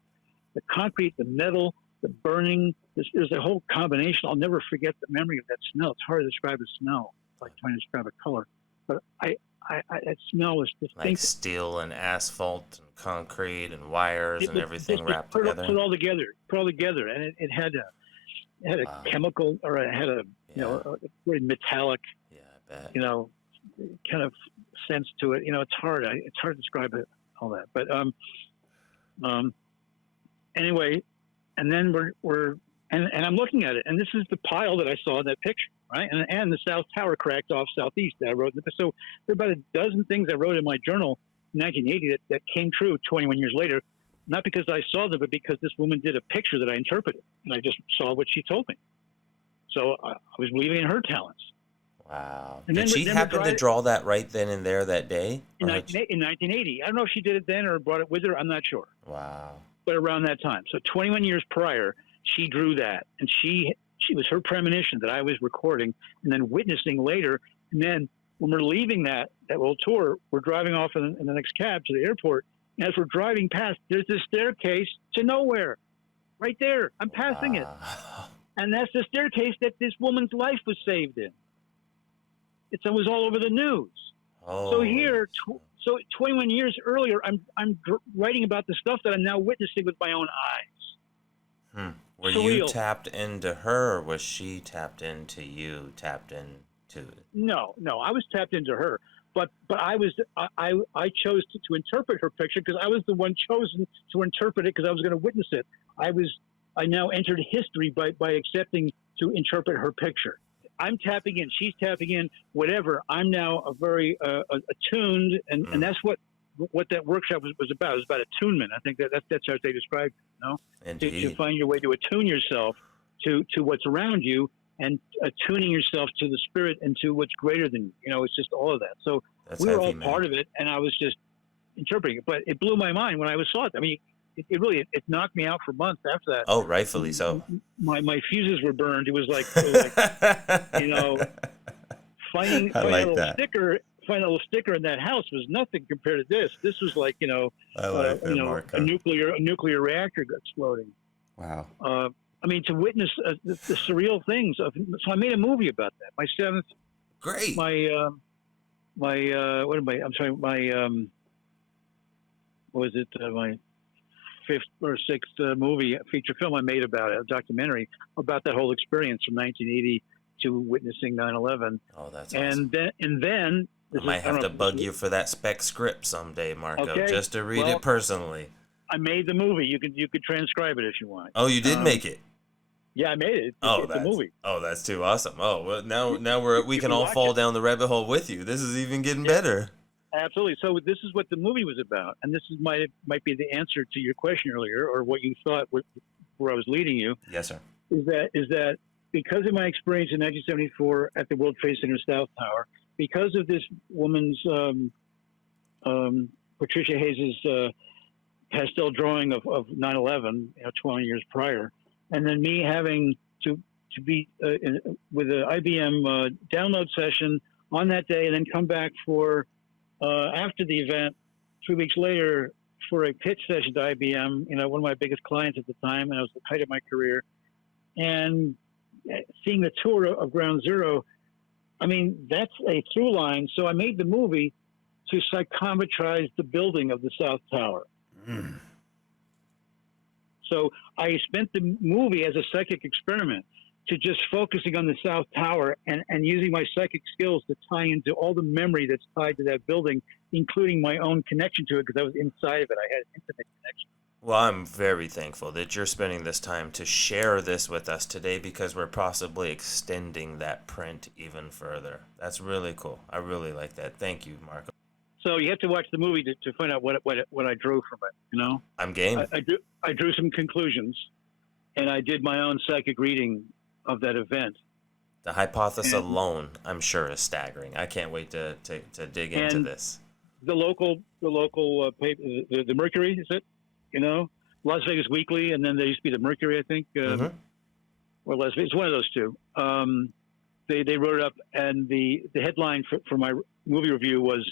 The concrete, the metal, the burning. There's a whole combination. I'll never forget the memory of that smell. It's hard to describe a smell. It's like trying to describe a color. But that smell was distinct. Like steel and asphalt and concrete and wires and everything wrapped together. Put all together, and it had a chemical, or it had a very metallic, I bet. kind of sense to it. It's hard to describe it, all that. But anyway, and then we're I'm looking at it, and this is the pile that I saw in that picture, right? And the South Tower cracked off southeast that I wrote. So there are about a dozen things I wrote in my journal in 1980 that came true 21 years later, not because I saw them, but because this woman did a picture that I interpreted, and I just saw what she told me. So I was believing in her talents. Wow. Did she happen to draw that right then and there that day? In 1980. I don't know if she did it then or brought it with her. I'm not sure. Wow. But around that time. So 21 years prior, she drew that. And she was her premonition that I was recording and then witnessing later. And then when we're leaving that little tour, we're driving off in the next cab to the airport. And as we're driving past, there's this staircase to nowhere. Right there. I'm passing it. And that's the staircase that this woman's life was saved in. It was all over the news. Oh. So here, 21 years earlier, I'm writing about the stuff that I'm now witnessing with my own eyes. Were you tapped into her, or was she tapped into you? No, I was tapped into her, but I chose to interpret her picture because I was the one chosen to interpret it because I was going to witness it. I now entered history by accepting to interpret her picture. I'm tapping in, she's tapping in, whatever. I'm now a very attuned, and that's what that workshop was about. It was about attunement. I think that's how they described it, to find your way to attune yourself to what's around you and attuning yourself to the spirit and to what's greater than you. It's just all of that. So we were all part of it, and I was just, interpreting it. But it blew my mind when I saw it. I mean, it really knocked me out for months after that. Oh, rightfully so. My fuses were burned. It was like you know, finding I a like little that. sticker. Find a little sticker in that house was nothing compared to this. This was like I like that, Marko. a nuclear reactor exploding. Wow. I mean, to witness the surreal things of. So I made a movie about that. My seventh. Great. What am I? I'm sorry. What was it? My fifth or sixth movie, feature film I made about it, a documentary about that whole experience from 1980 to witnessing 9/11. Oh, that's awesome. And then I might have to bug you for that spec script someday, Marko, okay. just to read it personally. I made the movie. You could transcribe it if you want. Oh, you did make it. Yeah, I made it. It's a movie. Oh, that's too awesome. Oh, well, now we can all fall down the rabbit hole with you. This is even getting better. Absolutely. So this is what the movie was about, and this might be the answer to your question earlier, or what you thought where I was leading you. Yes, sir. Is that because of my experience in 1974 at the World Trade Center South Tower, because of this woman's Patricia Hayes' pastel drawing of 9/11, 20 years prior, and then me having to be with an IBM download session on that day, and then come back for after the event 3 weeks later for a pitch session to IBM. One of my biggest clients at the time, and I was at the height of my career, and seeing the tour of Ground Zero. I mean, that's a through line. So I made the movie to psychometrize the building of the South Tower. Mm. So I spent the movie as a psychic experiment to just focusing on the South Tower and using my psychic skills to tie into all the memory that's tied to that building, including my own connection to it, because I was inside of it. I had an intimate connection. Well, I'm very thankful that you're spending this time to share this with us today, because we're possibly extending that print even further. That's really cool. I really like that. Thank you, Marko. So you have to watch the movie to find out what I drew from it. I'm game. I drew some conclusions, and I did my own psychic reading of that event. The hypothesis alone, I'm sure, is staggering. I can't wait to dig into this. The local paper, the Mercury, is it? Las Vegas Weekly, and then there used to be the Mercury, I think, or Las Vegas. It's one of those two. They wrote it up, and the headline for my movie review was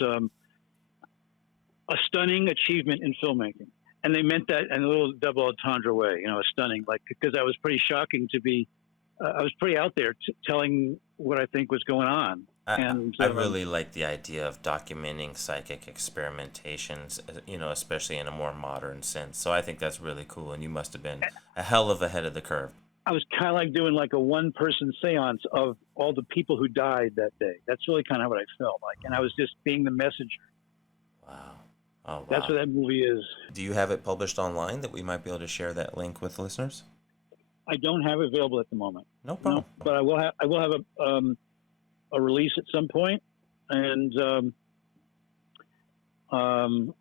a stunning achievement in filmmaking, and they meant that in a little double entendre way. A stunning, because I was pretty shocking to be. I was pretty out there telling what I think was going on. I really like the idea of documenting psychic experimentations, especially in a more modern sense. So I think that's really cool, and you must have been a hell of ahead of the curve. I was kind of like doing like a one-person seance of all the people who died that day. That's really kind of what I felt like, and I was just being the messenger. Wow. Oh, wow. That's what that movie is. Do you have it published online that we might be able to share that link with listeners? I don't have it available at the moment. No problem. No, but I will have a release at some point, and I'm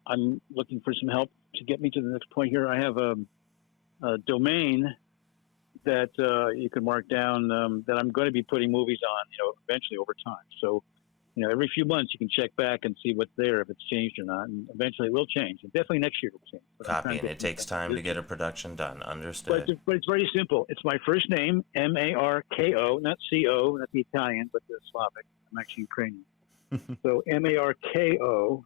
looking for some help to get me to the next point here. I have a domain that you can mark down that I'm going to be putting movies on, eventually over time. So, every few months you can check back and see what's there, if it's changed or not, and eventually it will change. And definitely next year it will change. Copy, and it takes time to get a production done. Understood. But it's very simple. It's my first name, Marko, not CO, not the Italian, but the Slavic. I'm actually Ukrainian. So Marko.tv.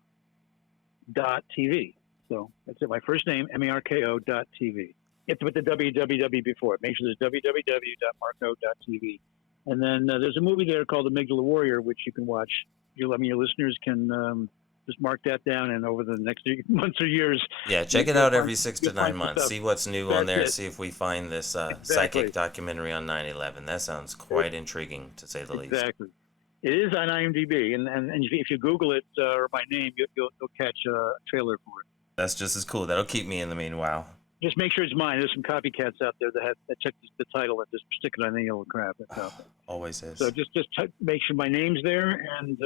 So that's it. My first name, Marko.tv. You have to put the www before it. Make sure there's www.marko.tv. And then there's a movie there called Amygdala Warrior, which you can watch. Your listeners can just mark that down, and over the next months or years. Yeah, check it out every 6 to 9 months. See what's new on there. See if we find this psychic documentary on 9/11. That sounds quite intriguing, to say the least. Exactly. It is on IMDb, and if you Google it or my name, you'll catch a trailer for it. That's just as cool. That'll keep me in the meanwhile. Just make sure it's mine. There's some copycats out there that check the title and just stick it on any old crap. Always is. So just make sure my name's there, and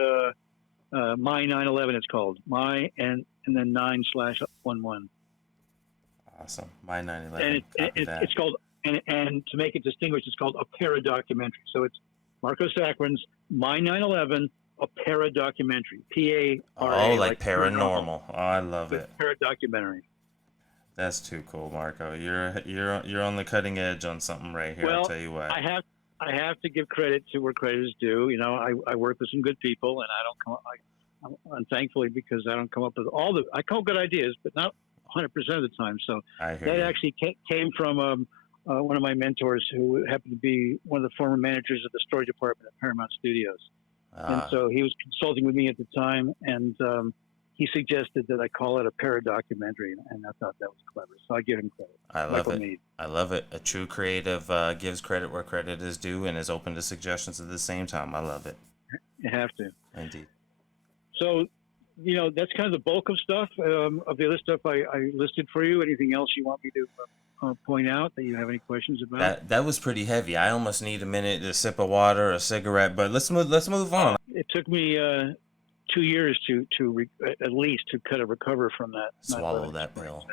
my 9/11 it's called. My and then 9/11. Awesome. My 9/11. And it's called, and to make it distinguished, it's called a paradocumentary. So it's Marko Sakren's My 9/11 a para-documentary. Oh, P-A-R-A, like like paranormal, paranormal. Oh, I love but it. para-documentary. That's too cool, Marco. You're on the cutting edge on something right here. I'll Well, tell you what. I have I have to give credit to where credit is due. You know, I work with some good people, and I don't come. And thankfully, because I don't come up with I come up with good ideas, but not 100% of the time. So I hear that you. actually came from one of my mentors, who happened to be one of the former managers of the story department at Paramount Studios. And Ah, so he was consulting with me at the time, and he suggested that I call it a para-documentary, and I thought that was clever. So I give him credit. I love Michael it. Mead. I love it. A true creative gives credit where credit is due and is open to suggestions at the same time. I love it. You have to. Indeed. So, you know, that's kind of the bulk of stuff. Of the other stuff I listed for you. Anything else you want me to point out that you have any questions about? That was pretty heavy. I almost need a minute to sip of water, a cigarette, but let's move on. It took me 2 years at least to kind of recover from that Swallow that pill.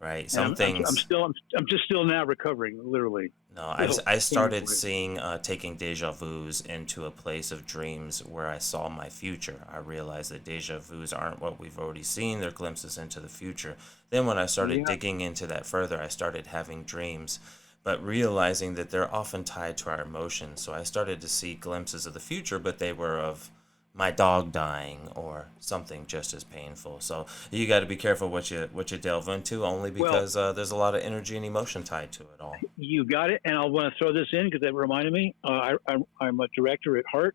Right. And Some things. I'm just still now recovering, literally. No, Still, I started seeing taking deja vus into a place of dreams where I saw my future. I realized that deja vus aren't what we've already seen; they're glimpses into the future. Then, when I started yeah. digging into that further, I started having dreams, but realizing that they're often tied to our emotions. So I started to see glimpses of the future, but they were of my dog dying or something just as painful. So you got to be careful what you delve into, only Well, because there's a lot of energy and emotion tied to it all. you got it, and I'll want to throw this in because that reminded me. I'm a director at heart,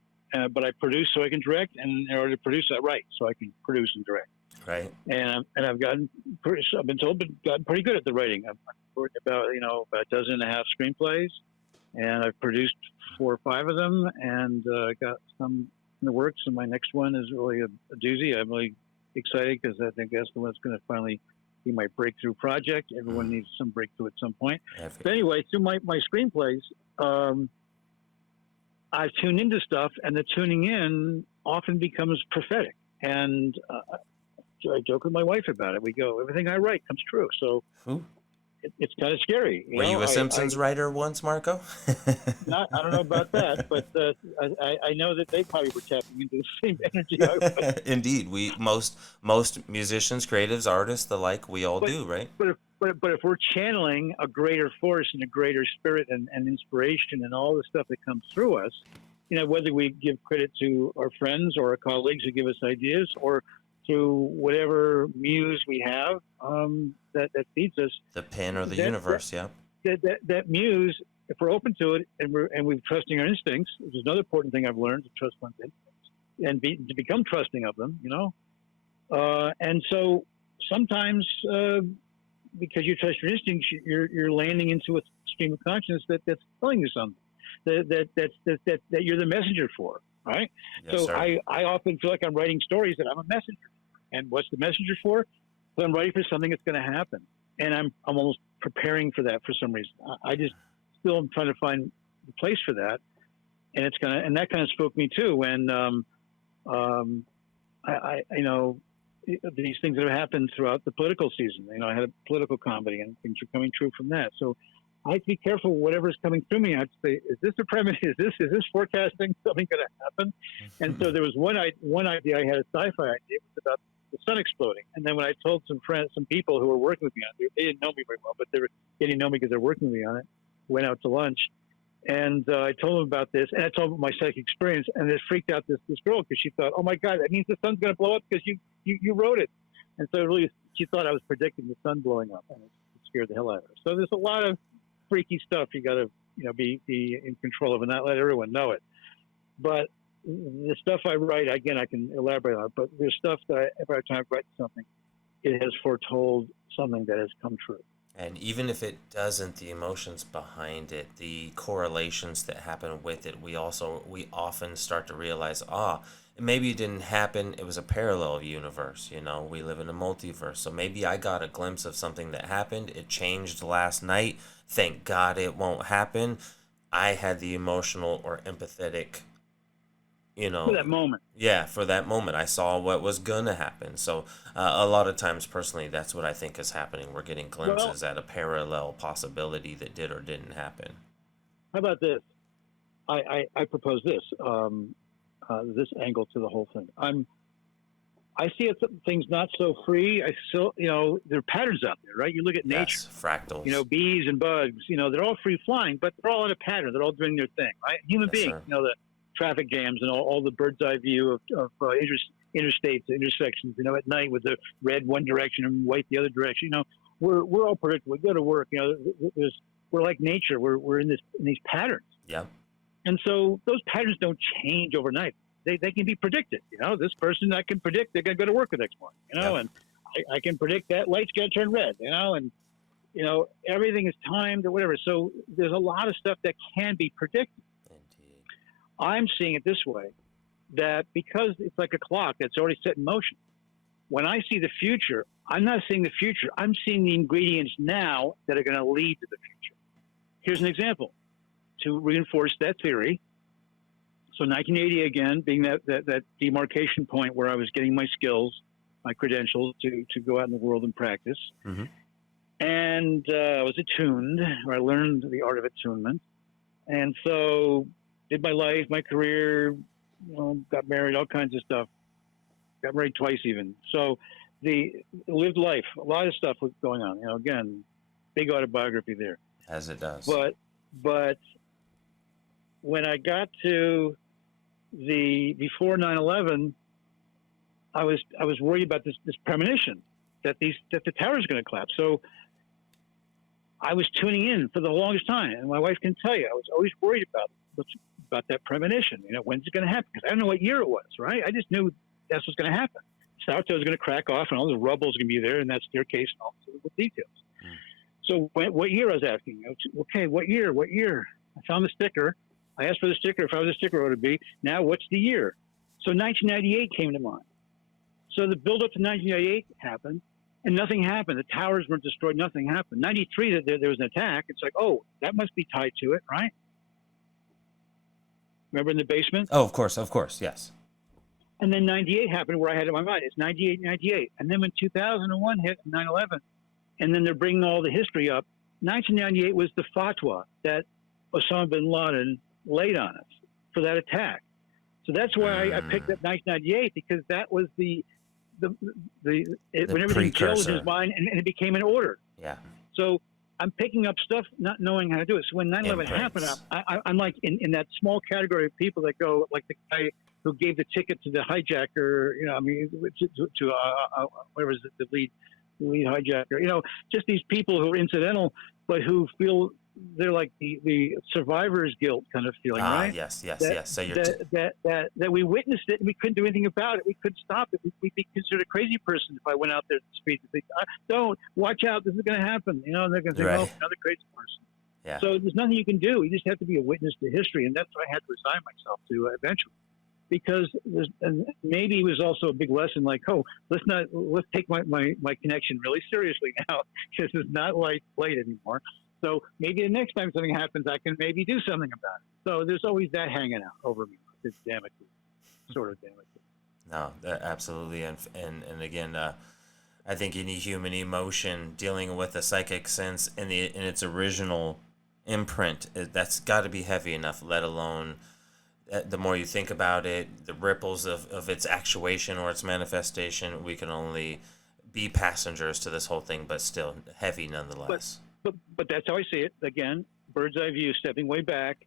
but I produce so I can direct, and in order to produce, I write so I can produce and direct. Right. And I've I've been told, but gotten pretty good at the writing. I've worked about about a dozen and a half screenplays, and I've produced 4 or 5 of them, and got some in the works. And my next one is really a doozy. I'm really excited because I think that's the one that's going to finally be my breakthrough project. Everyone needs some breakthrough at some point. But anyway, through my screenplays, I've tuned into stuff, and the tuning in often becomes prophetic. And I joke with my wife about it. We go, everything I write comes true. So it's kind of scary. Were you a Simpsons writer once, Marco? I don't know about that, but I know that they probably were tapping into the same energy I was. Indeed, most musicians, creatives, artists, the like, we all do, right? But if we're channeling a greater force and a greater spirit and inspiration and all the stuff that comes through us, whether we give credit to our friends or our colleagues who give us ideas, or to whatever muse we have that feeds us, the pen or the universe, yeah. That muse, if we're open to it and we're trusting our instincts, which is another important thing I've learned, to trust one's instincts and to become trusting of them, and so sometimes because you trust your instincts, you're landing into a stream of consciousness that's telling you something that you're the messenger for, right? Yes, so sir. I often feel like I'm writing stories that I'm a messenger. And what's the messenger for? Well, I'm writing for something that's going to happen, and I'm almost preparing for that for some reason. I just still am trying to find the place for that, and that kind of spoke me too when I these things that have happened throughout the political season. I had a political comedy, and things are coming true from that. So I have to be careful. Whatever's coming through me, I have to say, is this a premise? Is this forecasting something going to happen? And so there was one idea I had, a sci-fi idea. It was about the sun exploding. And then when I told some people who were working with me on it, they didn't know me very well, but they were getting to know me because they're working with me on it. Went out to lunch, and I told them about this, and I told them my psychic experience, and it freaked out this girl because she thought, oh my God, that means the sun's going to blow up because you wrote it. And so really, she thought I was predicting the sun blowing up, and it scared the hell out of her. So there's a lot of freaky stuff you got to be in control of and not let everyone know it. But the stuff I write, again, I can elaborate on it, but there's stuff that every time I write something, it has foretold something that has come true. And even if it doesn't, the emotions behind it, the correlations that happen with it, we often start to realize, maybe it didn't happen. It was a parallel universe. We live in a multiverse. So maybe I got a glimpse of something that happened. It changed last night. Thank God it won't happen. I had the emotional or empathetic, for that moment. Yeah, for that moment. I saw what was going to happen. So a lot of times, personally, that's what I think is happening. We're getting glimpses at a parallel possibility that did or didn't happen. How about this? I propose this. this angle to the whole thing. I see things not so free. I still, there are patterns out there, right? You look at nature, fractals. Bees and bugs, they're all free flying, but they're all in a pattern. They're all doing their thing, right? Human beings, the traffic jams and all the bird's eye view of interstates, intersections, at night with the red one direction and white the other direction. We're all predictable. We go to work, we're like nature. We're in these patterns. Yeah. And so those patterns don't change overnight. They can be predicted. This person I can predict they're going to go to work the next morning. And I can predict that light's going to turn red. And everything is timed or whatever. So there's a lot of stuff that can be predicted. Indeed. I'm seeing it this way, that because it's like a clock that's already set in motion. When I see the future, I'm not seeing the future. I'm seeing the ingredients now that are going to lead to the future. Here's an example to reinforce that theory. So 1980 again, being that demarcation point where I was getting my skills, my credentials to go out in the world and practice. Mm-hmm. And I was attuned, or I learned the art of attunement. And so did my life, my career, got married, all kinds of stuff. Got married twice even. So lived life, a lot of stuff was going on. Again, big autobiography there. As it does. But when I got to before 9/11, I was worried about this premonition that the tower is going to collapse. So I was tuning in for the longest time, and my wife can tell you, I was always worried about that premonition. When's it going to happen? Because I don't know what year it was, right? I just knew that's what's going to happen. South Tower was going to crack off, and all the rubble is going to be there, and that staircase, and all the details. So what year I was asking? Okay, what year? What year? I found the sticker. I asked for the sticker. If I was a sticker, what would it be? Now, what's the year? So 1998 came to mind. So the build-up to 1998 happened, and nothing happened. The towers weren't destroyed. Nothing happened. 93, there was an attack. It's like, oh, that must be tied to it, right? Remember in the basement? Oh, of course, yes. And then 98 happened where I had it in my mind. It's 98. And then when 2001 hit, 9/11, and then they're bringing all the history up, 1998 was the fatwa that Osama bin Laden laid on us for that attack. So that's why I picked up 1998, because that was when everything gelled in his mind and it became an order. Yeah. So I'm picking up stuff, not knowing how to do it. So when 9/11 happened, I'm like in that small category of people that go, like the guy who gave the ticket to the hijacker, whatever is the lead hijacker, just these people who are incidental, but who feel they're like the survivor's guilt kind of feeling, right? Yes. So that we witnessed it and we couldn't do anything about it. We couldn't stop it. We'd be considered a crazy person if I went out there to speak and say, "Don't watch out, this is going to happen." And they're going to say, "Oh, another crazy person." Yeah. So there's nothing you can do. You just have to be a witness to history, and that's what I had to resign myself to eventually. Because and maybe it was also a big lesson, like, let's take my connection really seriously now, because it's not light anymore. So maybe the next time something happens, I can maybe do something about it. So there's always that hanging out over me. It's Damocles, sort of Damocles. No, absolutely, and again, I think any human emotion dealing with a psychic sense in its original imprint, that's got to be heavy enough. Let alone the more you think about it, the ripples of its actuation or its manifestation, we can only be passengers to this whole thing, but still heavy nonetheless. But that's how I see it. Again, bird's eye view, stepping way back.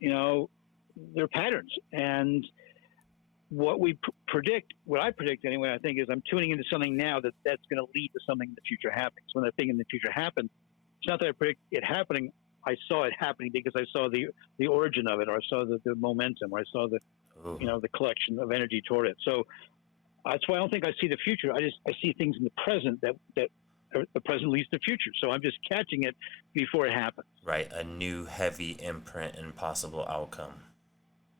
They're patterns, and what we predict, what I predict anyway, I think is I'm tuning into something now that's going to lead to something in the future happening. So when that thing in the future happens, it's not that I predict it happening. I saw it happening because I saw the origin of it, or I saw the momentum, or I saw the collection of energy toward it. So that's why I don't think I see the future. I see things in the present that the present leads to the future. So I'm just catching it before it happens. Right, a new heavy imprint and possible outcome.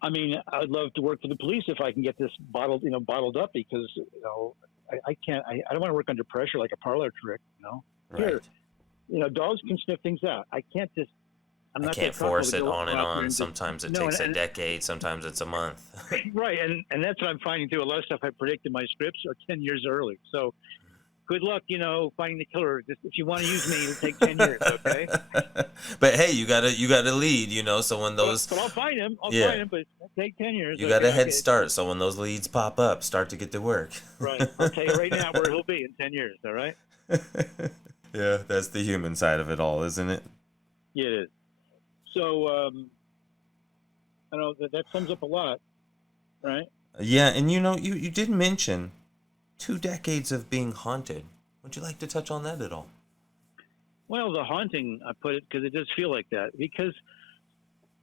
I mean, I'd love to work for the police if I can get this bottled up, because I can't. I don't want to work under pressure like a parlor trick. Right. Here, dogs can sniff things out. I can't just. I can't force it on and on. Sometimes it takes a decade. Sometimes it's a month. Right, and that's what I'm finding too. A lot of stuff I predict in my scripts are 10 years early. So good luck, finding the killer. Just if you want to use me, it'll take 10 years, okay? But hey, you gotta lead, so when those But I'll find him. yeah, but it'll take 10 years. you got Okay, a I head get it. start. So when those leads pop up, start to get to work. Right. I'll tell you right now where he'll be in 10 years. All right. Yeah, that's the human side of it all, isn't it? Yeah, it is. So I know that sums up a lot, right? Yeah, and you did mention 2 decades of being haunted. Would you like to touch on that at all? Well, the haunting, I put it because it does feel like that. Because,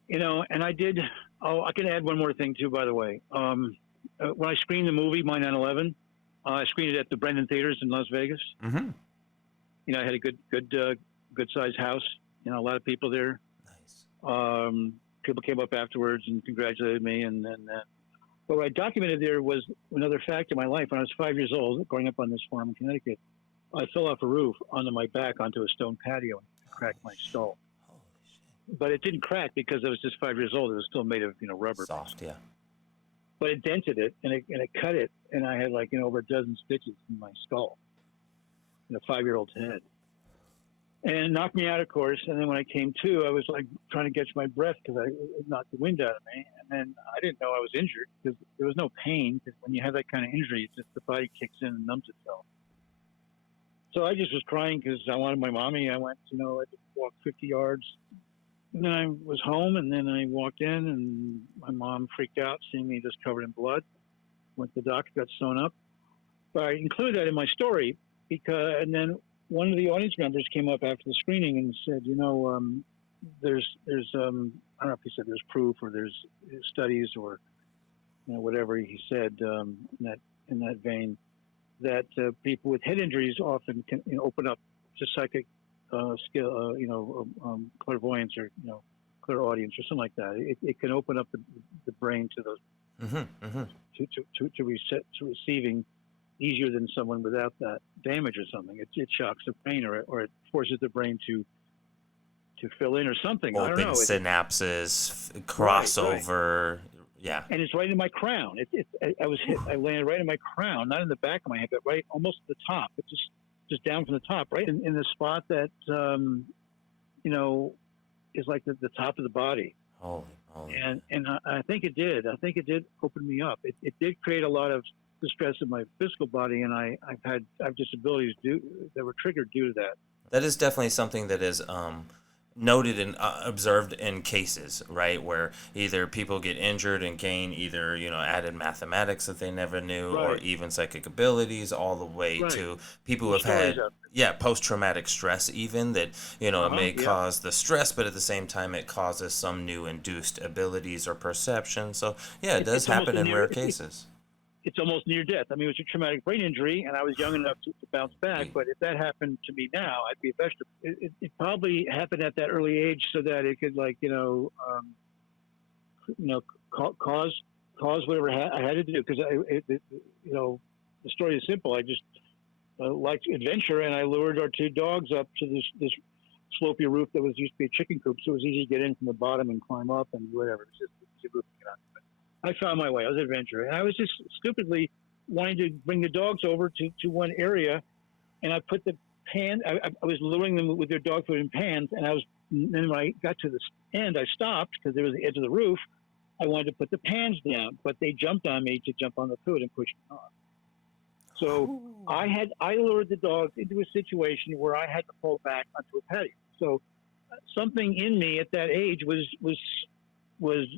and I did. Oh, I can add one more thing too, by the way. When I screened the movie My 9/11, I screened it at the Brendan Theaters in Las Vegas. Mm-hmm. I had a good sized house. A lot of people there. Nice. People came up afterwards and congratulated me, but what I documented there was another fact in my life. When I was 5 years old, growing up on this farm in Connecticut, I fell off a roof onto my back onto a stone patio and cracked my skull. Holy shit. But it didn't crack because I was just 5 years old. It was still made of rubber. Soft, yeah. But it dented it and it cut it, and I had over a dozen stitches in my skull, in a 5-year-old's head. And it knocked me out, of course. And then when I came to, I was trying to catch my breath because it knocked the wind out of me. And then I didn't know I was injured because there was no pain. Because when you have that kind of injury, it's just the body kicks in and numbs itself. So I just was crying because I wanted my mommy. I went, I walked 50 yards. And then I was home, and then I walked in, and my mom freaked out, seeing me just covered in blood. Went to the doctor, got sewn up. But I included that in my story and then one of the audience members came up after the screening and said, there's I don't know if he said there's proof or there's studies or whatever he said in that vein, that people with head injuries often can open up to psychic skill, clairvoyance or clairaudience or something like that. It can open up the brain to those to receiving easier than someone without that damage or something. It shocks the brain or it forces the brain to fill in or something. Open I don't know. synapses, crossover. Right. Yeah. And it's right in my crown. I landed right in my crown, not in the back of my head, but right almost at the top. It's just down from the top, right in the spot that is like the top of the body. Holy. And I think it did. I think it did open me up. It did create a lot of distress in my physical body, and I have disabilities that were triggered due to that. That is definitely something that is noted and observed in cases, right, where either people get injured and gain either added mathematics that they never knew, right, or even psychic abilities, all the way right, to people who have had post-traumatic stress, even that it may cause the stress, but at the same time it causes some new induced abilities or perception. So it does happen in rare cases. It's almost near death. I mean, it was a traumatic brain injury, and I was young enough to bounce back. But if that happened to me now, I'd be a vegetable. It probably happened at that early age so that it could, cause whatever I had to do. Because the story is simple. I just liked adventure, and I lured our 2 dogs up to this slopey roof that used to be a chicken coop, so it was easy to get in from the bottom and climb up and whatever. It's just a roof to get on. I found my way. I was an adventurer. And I was just stupidly wanting to bring the dogs over to one area, and I put the pan. I was luring them with their dog food in pans, and then when I got to the end, I stopped because there was the edge of the roof. I wanted to put the pans down, but they jumped on me to jump on the food and push me off. So I lured the dogs into a situation where I had to pull back onto a patio. So something in me at that age was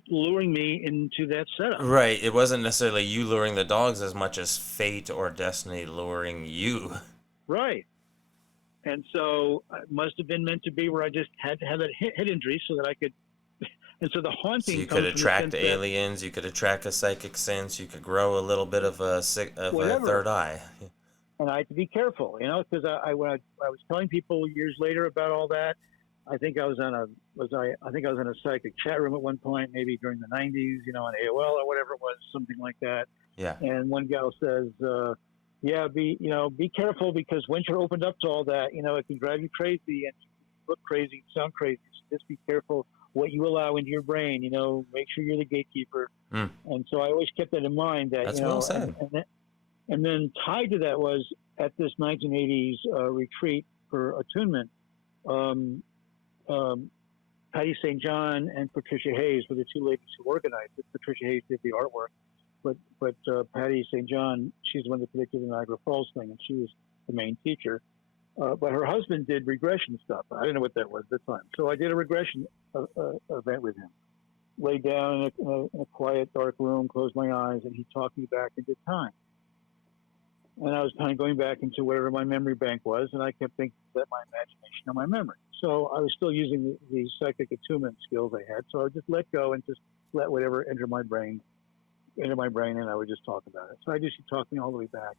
luring me into that setup. Right. It wasn't necessarily you luring the dogs as much as fate or destiny luring you. Right. And so it must have been meant to be where I just had to have that head injury so that I could. And so the haunting. So you could attract aliens. You could attract a psychic sense. You could grow a little bit of a third eye. And I had to be careful, because when I was telling people years later about all that. I think I was on a psychic chat room at one point, maybe during the 90s, on AOL or whatever it was, something like that. Yeah. And one gal says, be careful because once you're opened up to all that, it can drive you crazy and look crazy, sound crazy. So just be careful what you allow into your brain, make sure you're the gatekeeper. And so I always kept that in mind that, That's well said. And then tied to that was at this 1980s retreat for attunement, um, um, Patty St. John and Patricia Hayes were the two ladies who organized it. Patricia Hayes did the artwork, but Patty St. John, she's the one that predicted the Niagara Falls thing, and she was the main teacher. But her husband did regression stuff. I didn't know what that was at the time. So I did a regression event with him. Lay down in a quiet, dark room, closed my eyes, and he talked me back into time. And I was kind of going back into whatever my memory bank was, and I kept thinking that my imagination or my memory. So I was still using the psychic attunement skills I had. So I would just let go and just let whatever enter my brain, and I would just talk about it. So I just talked me all the way back.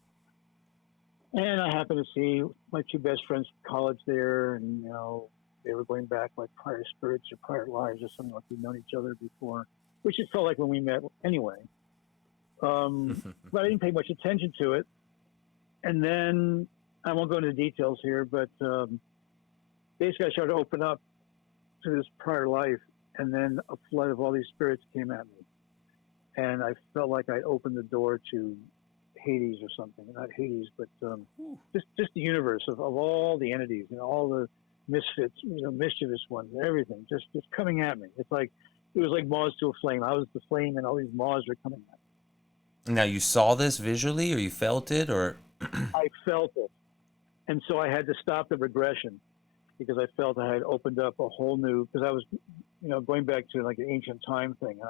And I happened to see my two best friends from college there, and they were going back like prior spirits or prior lives or something, like we'd known each other before, which it felt like when we met anyway. But I didn't pay much attention to it. And then I won't go into details here, but basically I started to open up to this prior life, and then a flood of all these spirits came at me, and I felt like I opened the door to Hades or something. Not Hades, but just the universe of all the entities and all the misfits, mischievous ones, and everything just coming at me. It was like moths to a flame. I was the flame, and all these moths were coming at me. Now, you saw this visually, or you felt it, or? I felt it, and so I had to stop the regression because I felt I had opened up a whole new. Because I was, going back to like an ancient time thing. And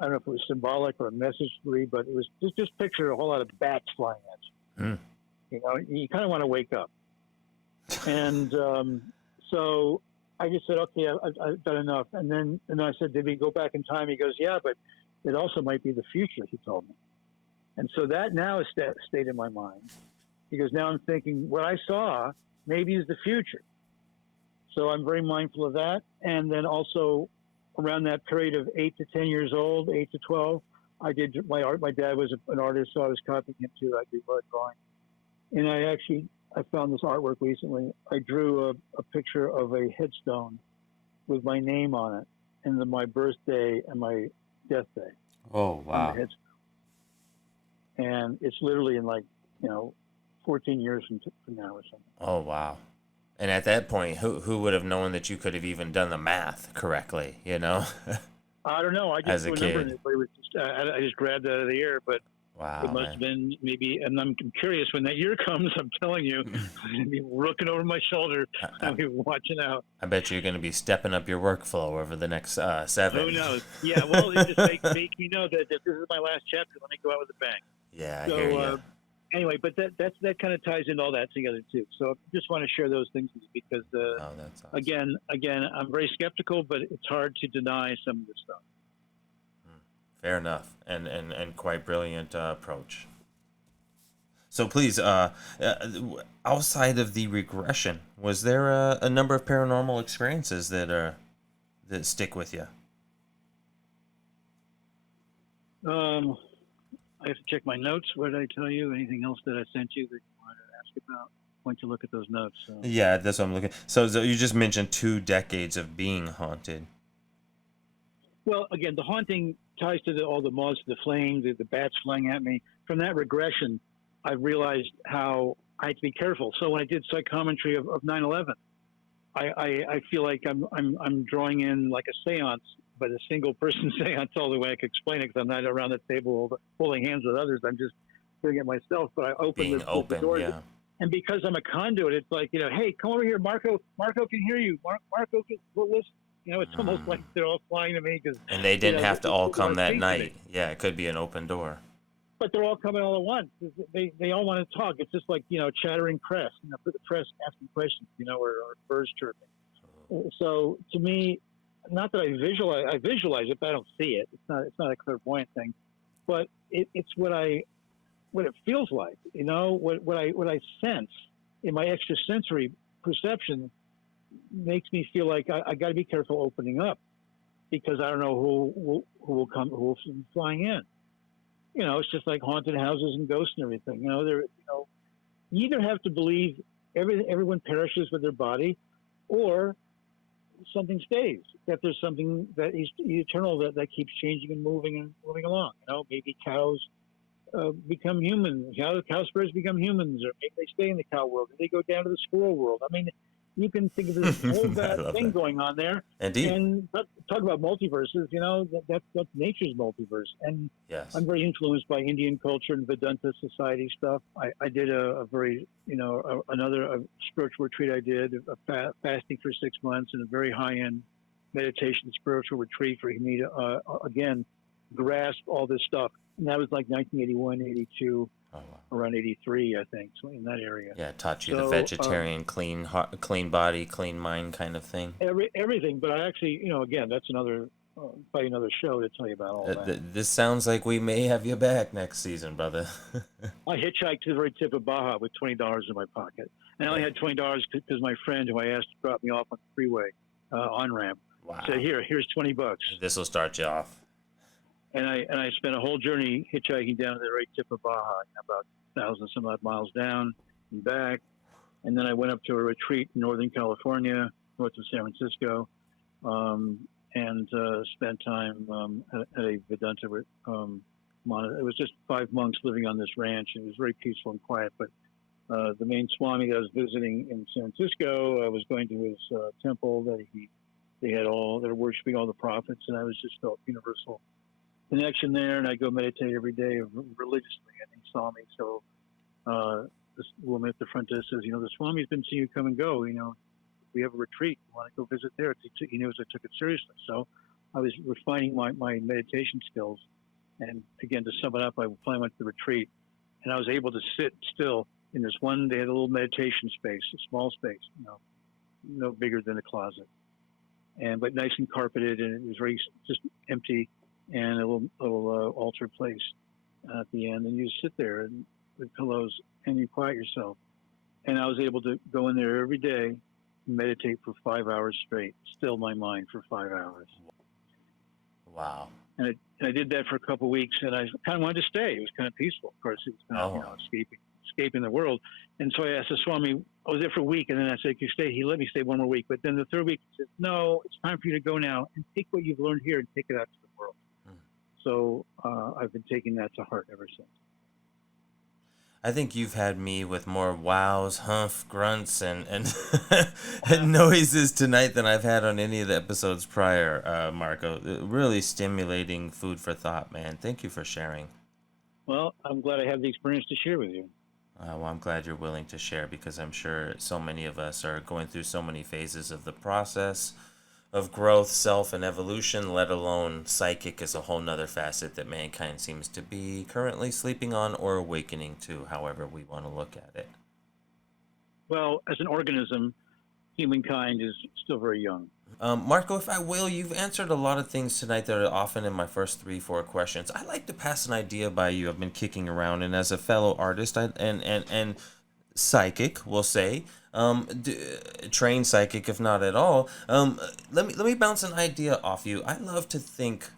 I don't know if it was symbolic or a message for me, but it was just picture a whole lot of bats flying at you. You kind of want to wake up. And so I just said, okay, I've done enough. And then I said, did we go back in time? He goes, yeah, but it also might be the future, he told me. And so that now has stayed in my mind, because now I'm thinking what I saw maybe is the future. So I'm very mindful of that. And then also around that period of 8 to 10 years old, 8 to 12, I did my art. My dad was an artist, so I was copying him too. I did drawing. And I found this artwork recently. I drew a picture of a headstone with my name on it, and then my birthday and my death day. Oh, wow. On the headstone. And it's literally in 14 years from now or something. Oh, wow. And at that point, who would have known that you could have even done the math correctly, I don't know. I just remember it. It was I just grabbed it out of the air, but wow, it must have been maybe. And I'm curious when that year comes. I'm telling you, I'm gonna be looking over my shoulder. I'll be watching out. I bet you're going to be stepping up your workflow over the next 7. Who knows? Yeah. Well, it just make me know that if this is my last chapter, let me go out with a bang. Yeah. I hear you. Anyway, but that kind of ties into all that together too. So I just want to share those things because that's awesome. again, I'm very skeptical, but it's hard to deny some of this stuff. Fair enough, and quite brilliant approach. So please, outside of the regression, was there a number of paranormal experiences that stick with you? I have to check my notes. What did I tell you? Anything else that I sent you that you wanted to ask about? Why don't you look at those notes? Yeah, that's what I'm looking. So you just mentioned 2 decades of being haunted. Well, again, the haunting ties to all the moths, the flames, the bats flying at me. From that regression, I realized how I had to be careful. So when I did psychometry of 9/11, I feel like I'm drawing in like a seance, but a single person seance. All the way I could explain it, because I'm not around the table holding hands with others. I'm just doing it myself. But I open the door, and because I'm a conduit, it's like, hey, come over here, Marko. Marko can hear you. Marko can listen. It's almost like they're all flying to me. And they didn't have to all come that night. Yeah, it could be an open door. But they're all coming all at once. They all want to talk. It's just like, chattering press, for the press asking questions, or birds chirping. So to me, not that I visualize it, but I don't see it. It's not a clairvoyant thing, but it's what it feels like, what I sense in my extrasensory perception makes me feel like I got to be careful opening up, because I don't know who will come, who will be flying in. It's just like haunted houses and ghosts and everything. You either have to believe everyone perishes with their body, or something stays. That there's something that is eternal that keeps changing and moving along. Maybe cows become humans? How do cow spirits become humans? Or maybe they stay in the cow world? Do they go down to the squirrel world? I mean, you can think of this whole I vast love thing that. going on there. Indeed. And talk about multiverses, that's nature's multiverse. And Yes. I'm very influenced by Indian culture and Vedanta society stuff. I did a very, another spiritual retreat I did, fasting for 6 months and a very high-end meditation spiritual retreat for me to, again, grasp all this stuff. And that was like 1981, 82. Oh, wow. Around 83, I think, so in that area. Yeah, it taught you the vegetarian, clean body, clean mind kind of thing. Everything, but I actually, again, that's probably another show to tell you about all that. This sounds like we may have you back next season, brother. I hitchhiked to the very tip of Baja with $20 in my pocket, and I only had $20 because my friend, who I asked to drop me off on the freeway on ramp, said, "Here's $20. This will start you off." And I spent a whole journey hitchhiking down to the very tip of Baja, about 1,000 some odd miles down and back. And then I went up to a retreat in Northern California, north of San Francisco, and spent time at a Vedanta. It was just 5 monks living on this ranch. And it was very peaceful and quiet. But the main Swami that I was visiting in San Francisco, I was going to his temple that they're worshiping all the prophets, and I was just felt universal connection there. And I go meditate every day religiously, and he saw me. So this woman at the front desk says, the Swami's been seeing you come and go. We have a retreat. You want to go visit there? He knows I took it seriously. So I was refining my meditation skills. And again, to sum it up, I finally went to the retreat, and I was able to sit still in this one. They had a little meditation space, a small space, no bigger than a closet, but nice and carpeted, and it was very just empty, and a little altar place at the end, and you sit there and with pillows and you quiet yourself. And I was able to go in there every day, meditate for 5 hours straight, still my mind for 5 hours. Wow. And I did that for a couple of weeks, and I kind of wanted to stay. It was kind of peaceful. Of course, it was kind of escaping the world. And so I asked the Swami, I was there for a week, and then I said, "Can you stay?" He let me stay one more week. But then the third week, he said, "No, it's time for you to go now and take what you've learned here and take it out to the world." So I've been taking that to heart ever since. I think you've had me with more wows, humph, grunts, and and noises tonight than I've had on any of the episodes prior, Marko. Really stimulating food for thought, man. Thank you for sharing. Well, I'm glad I have the experience to share with you. Well, I'm glad you're willing to share, because I'm sure so many of us are going through so many phases of the process of growth, self, and evolution, let alone psychic is a whole nother facet that mankind seems to be currently sleeping on or awakening to, however we want to look at it. Well, as an organism, humankind is still very young. Marko, if I will, you've answered a lot of things tonight that are often in my first 3-4 questions. I'd like to pass an idea by you I've been kicking around, and as a fellow artist and psychic, we'll say, trained psychic, if not at all, let me bounce an idea off you. I love to think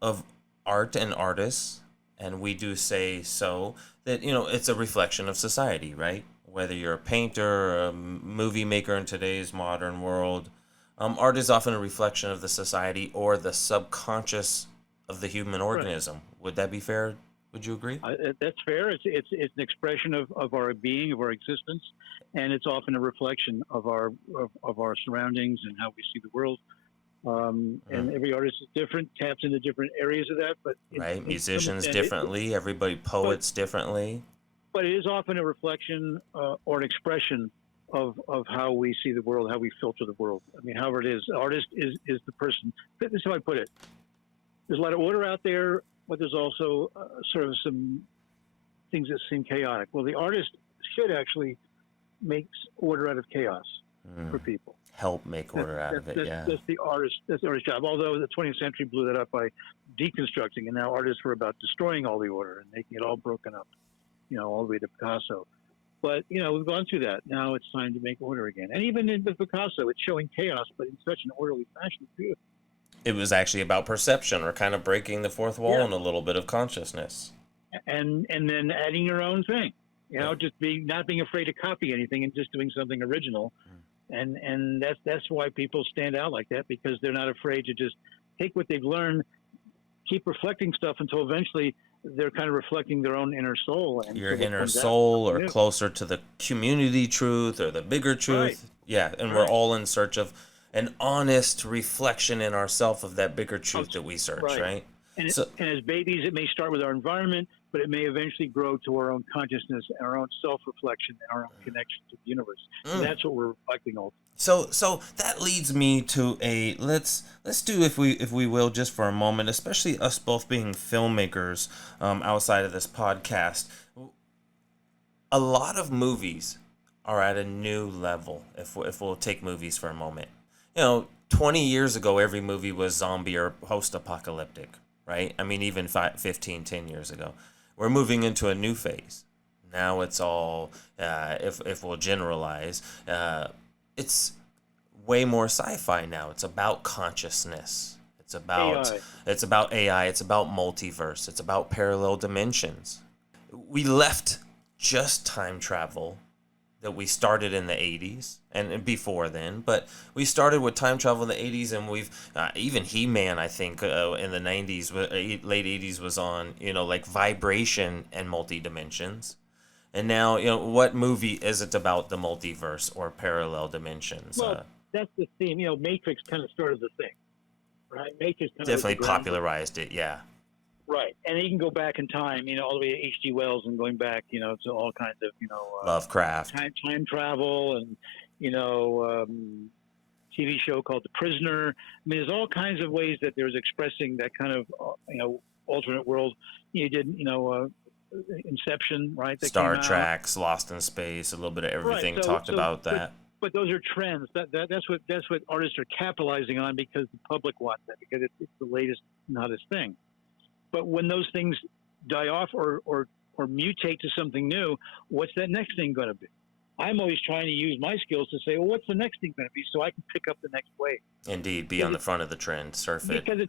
of art and artists, and we do say so, that, it's a reflection of society, right? Whether you're a painter or a movie maker in today's modern world, art is often a reflection of the society or the subconscious of the human organism. Right. Would that be fair? Would you agree? That's fair. It's an expression of our being, of our existence, and it's often a reflection of our surroundings and how we see the world. And every artist is different, taps into different areas of that. But musicians differently, everybody poets differently. But it is often a reflection or an expression of how we see the world, how we filter the world. I mean, however it is, the artist is the person. This is how I put it. There's a lot of order out there, but there's also sort of some things that seem chaotic. Well, the artist should actually make order out of chaos for people. Help make order out of it, That's the artist's job. Although the 20th century blew that up by deconstructing, and now artists were about destroying all the order and making it all broken up, all the way to Picasso. But, we've gone through that. Now it's time to make order again. And even in Picasso, it's showing chaos, but in such an orderly fashion, too. It was actually about perception, or kind of breaking the fourth wall in a little bit of consciousness. And then adding your own thing, just not being afraid to copy anything and just doing something original. And that's why people stand out like that, because they're not afraid to just take what they've learned, keep reflecting stuff until eventually they're kind of reflecting their own inner soul, and Your so what inner comes out soul, or new. closer to the community truth or the bigger Right, truth. Yeah, and we're right. all in search of an honest reflection in ourself of that bigger truth that we search, Right. right? And, So and as babies, it may start with our environment, but it may eventually grow to our own consciousness and our own self-reflection and our own connection to the universe. And that's what we're reflecting on. So that leads me to a let's do, if we will, just for a moment, especially us both being filmmakers, outside of this podcast, a lot of movies are at a new level. If we'll take movies for a moment, 20 years ago, every movie was zombie or post-apocalyptic, right? I mean, even 10 years ago. We're moving into a new phase. Now it's all, if we'll generalize, it's way more sci-fi now. It's about consciousness. It's about AI. it's about AI. It's about multiverse. It's about parallel dimensions. We left just time travel that we started in the 80s and before then, but we started with time travel in the 80s, and we've even He-Man, I think, in the 90s, late 80s, was on, like vibration and multi-dimensions. And now, what movie isn't about the multiverse or parallel dimensions? Well, that's the theme. Matrix kind of started the thing, right? Matrix kind Definitely of was the popularized it, yeah. Right, and you can go back in time, all the way to H.G. Wells and going back, to all kinds of, Lovecraft. time travel and, TV show called The Prisoner. I mean, there's all kinds of ways that there's expressing that kind of, alternate world. You did, Inception, right? That Star came out. Trek, Lost in Space, a little bit of everything, Right. talked about that. But those are trends. That's what artists are capitalizing on, because the public wants that, because it's the latest, hottest thing. But when those things die off or mutate to something new, what's that next thing going to be? I'm always trying to use my skills to say, well, what's the next thing going to be, so I can pick up the next wave. Indeed, be on the front of the trend, surf it. Because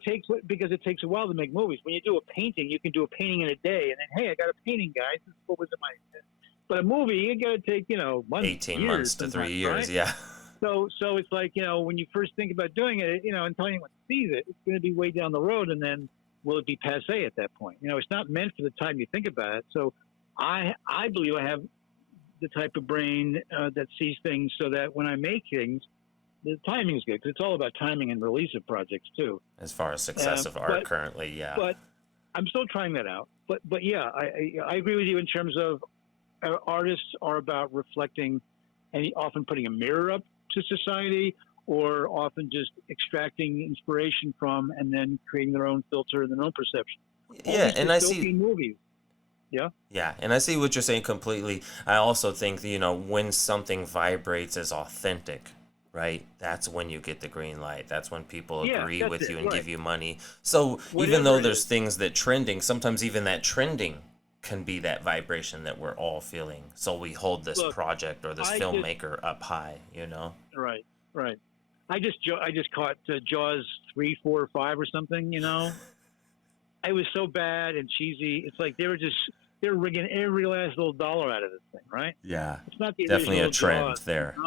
it takes a while to make movies. When you do a painting, you can do a painting in a day, and then, hey, I got a painting, guys. This is what was in my head. But a movie, you got to take months, 18 years, months to 3 years, right? yeah. So it's like, when you first think about doing it, until anyone sees it, it's going to be way down the road, and then will it be passé at that point? It's not meant for the time you think about it. So I believe I have the type of brain that sees things, so that when I make things, the timing is good, because it's all about timing and release of projects too. As far as success of art currently, yeah. But I'm still trying that out. But yeah, I agree with you in terms of artists are about reflecting and often putting a mirror up to society, or often just extracting inspiration from and then creating their own filter and their own perception. Yeah, and I see movies. Yeah. Yeah, and I see what you're saying completely. I also think, when something vibrates as authentic, right? That's when you get the green light. That's when people agree with you and give you money. So even though there's things that trending, sometimes even that trending can be that vibration that we're all feeling. So we hold this project or this filmmaker up high, Right, right. I just caught Jaws 3, 4, or 5 or something. It was so bad and cheesy. It's like they were rigging every last little dollar out of this thing, right? Yeah, it's not the definitely a trend Jaws, there.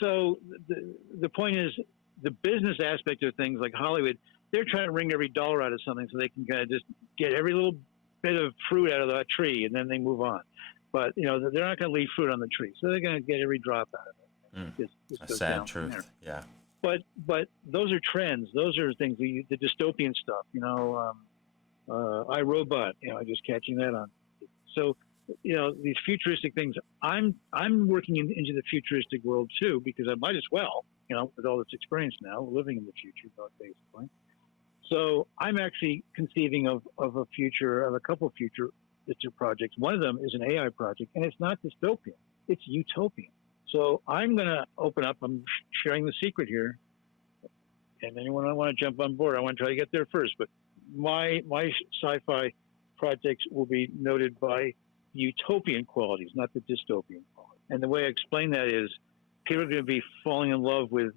So the point is, the business aspect of things like Hollywood, they're trying to wring every dollar out of something so they can kind of just get every little bit of fruit out of that tree, and then they move on. But they're not going to leave fruit on the tree, so they're going to get every drop out of it. A sad truth. Yeah. But those are trends. Those are things. The dystopian stuff. iRobot. Just catching that on. So these futuristic things. I'm working into the futuristic world too, because I might as well. With all this experience now, living in the future, basically. So I'm actually conceiving of a couple of future projects. One of them is an AI project, and it's not dystopian. It's utopian. So I'm going to open up. I'm sharing the secret here, and anyone want to jump on board, I want to try to get there first. But my sci-fi projects will be noted by utopian qualities, not the dystopian qualities. And the way I explain that is, people are going to be falling in love with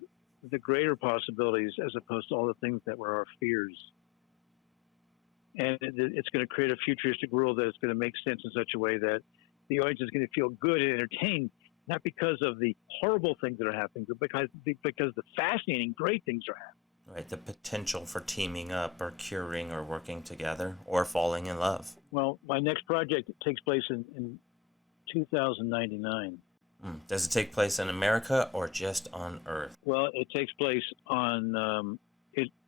the greater possibilities as opposed to all the things that were our fears. And it's going to create a futuristic world that is going to make sense in such a way that the audience is going to feel good and entertained, not because of the horrible things that are happening, but because the fascinating, great things are happening. Right, the potential for teaming up or curing or working together or falling in love. Well, my next project takes place in 2099. Does it take place in America or just on Earth? Well, it takes place on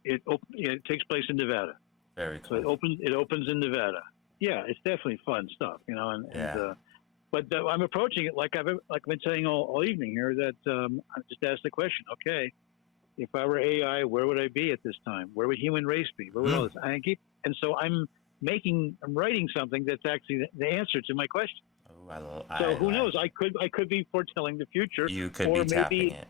it takes place in Nevada. Very So cool. it opens in Nevada. Yeah, it's definitely fun stuff, you know. But I'm approaching it like I've been saying all evening here. That I just asked the question. Okay, if I were AI, where would I be at this time? Where would human race be? Where would all this? And so I'm writing something that's actually the answer to my question. So who knows? I could be foretelling the future. You could be tapping it,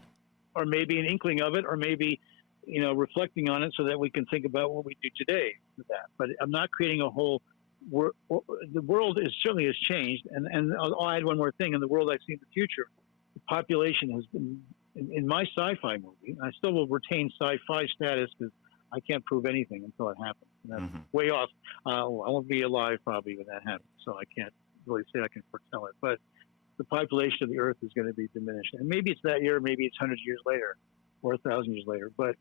or maybe an inkling of it, or maybe reflecting on it so that we can think about what we do today with that. But I'm not creating a whole. The world certainly has changed, and I'll add one more thing. In the world I see in the future, the population has been in my sci-fi movie. I still will retain sci-fi status because I can't prove anything until it happens. And that's way off. I won't be alive probably when that happens, so I can't really say I can foretell it. But the population of the Earth is going to be diminished, and maybe it's that year, maybe it's 100 years later, or 1,000 years later. But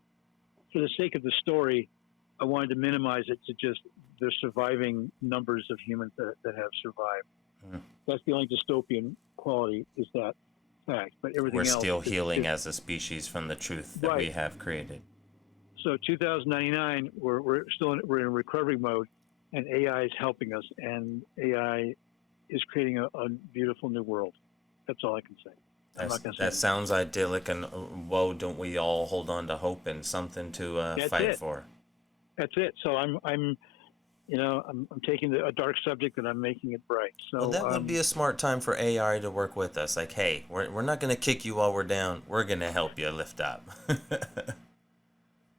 for the sake of the story, I wanted to minimize it to just the surviving numbers of humans that have survived. That's the only dystopian quality, is that fact. But everything else, we're still healing as a species from the truth that we have created. So 2099, we're in a recovery mode, and AI is helping us, and AI is creating a beautiful new world. That's all I can say. That sounds idyllic, and whoa, don't we all hold on to hope and something to fight for? That's it. So I'm taking a dark subject and I'm making it bright. So well, that would be a smart time for AI to work with us. Like, hey, we're not going to kick you while we're down. We're going to help you lift up.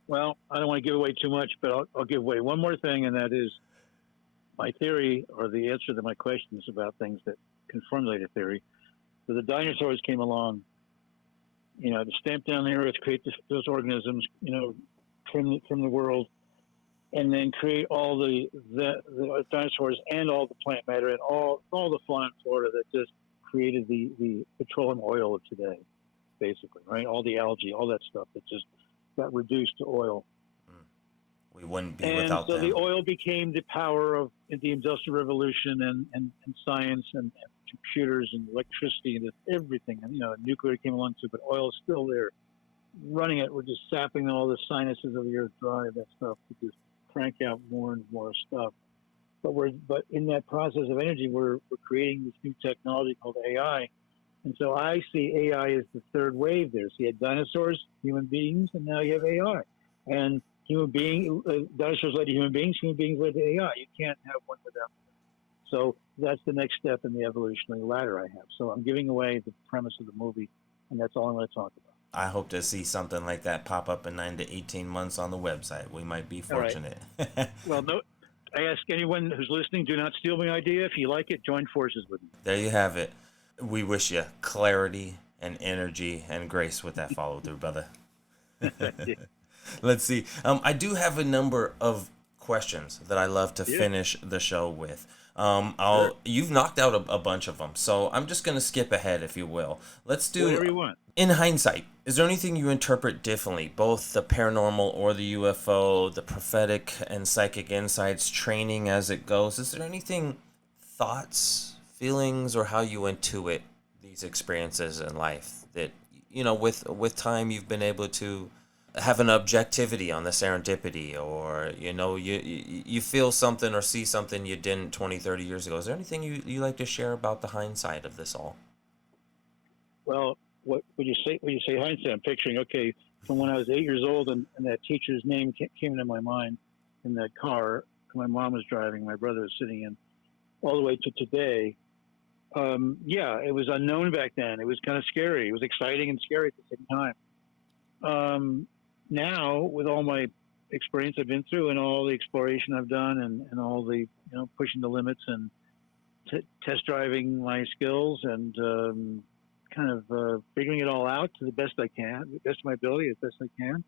Well, I don't want to give away too much, but I'll give away one more thing, and that is my theory, or the answer to my questions about things that confirm later theory. So the dinosaurs came along, to stamp down the earth, create those organisms, from the world, and then create all the dinosaurs and all the plant matter and all the fauna in Florida that just created the petroleum oil of today, basically, right? All the algae, all that stuff that just got reduced to oil. We wouldn't be without them. And so the oil became the power of the Industrial Revolution and science and computers and electricity and everything. And, nuclear came along too, but oil is still there. Running it, we're just sapping all the sinuses of the earth dry, that stuff, to just crank out more and more stuff. But in that process of energy, we're creating this new technology called AI. And so I see AI as the third wave there. So you had dinosaurs, human beings, and now you have AI. And dinosaurs led to human beings led to AI. You can't have one without the other. So that's the next step in the evolutionary ladder I have. So I'm giving away the premise of the movie, and that's all I'm going to talk about. I hope to see something like that pop up in 9 to 18 months on the website. We might be fortunate. Right. Well, no, I ask anyone who's listening, do not steal my idea. If you like it, join forces with me. There you have it. We wish you clarity and energy and grace with that follow through, brother. Let's see. I do have a number of questions that I love to finish the show with. Sure. You've knocked out a bunch of them, so I'm just going to skip ahead, if you will. Let's do whatever you want. In hindsight, is there anything you interpret differently, both the paranormal or the UFO, the prophetic and psychic insights, training as it goes? Is there anything, thoughts, feelings, or how you intuit these experiences in life that, with time you've been able to have an objectivity on the serendipity, or you feel something or see something you didn't 20, 30 years ago? Is there anything you like to share about the hindsight of this all? Well, when you say hindsight, I'm picturing, okay, from when I was 8 years old and that teacher's name came into my mind in that car my mom was driving, my brother was sitting in, all the way to today. It was unknown back then. It was kind of scary. It was exciting and scary at the same time. Now, with all my experience I've been through and all the exploration I've done and all the, pushing the limits and test driving my skills and kind of figuring it all out to the best I can, the best of my ability, as best I can.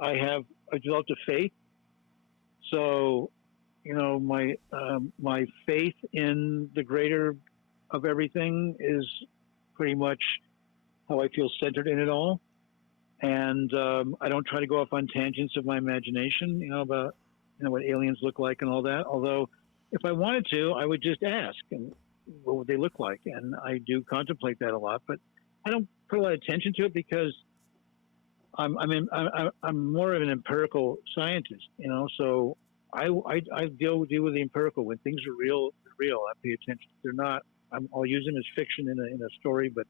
I developed a faith. So, my faith in the greater of everything is pretty much how I feel centered in it all. and I don't try to go off on tangents of my imagination, about what aliens look like and all that. Although, if I wanted to, I would just ask, and what would they look like? And I do contemplate that a lot, but I don't put a lot of attention to it because I'm more of an empirical scientist, So I deal with the empirical. When things are real, they're real. I pay attention. If they're not, I'll use them as fiction in a story, but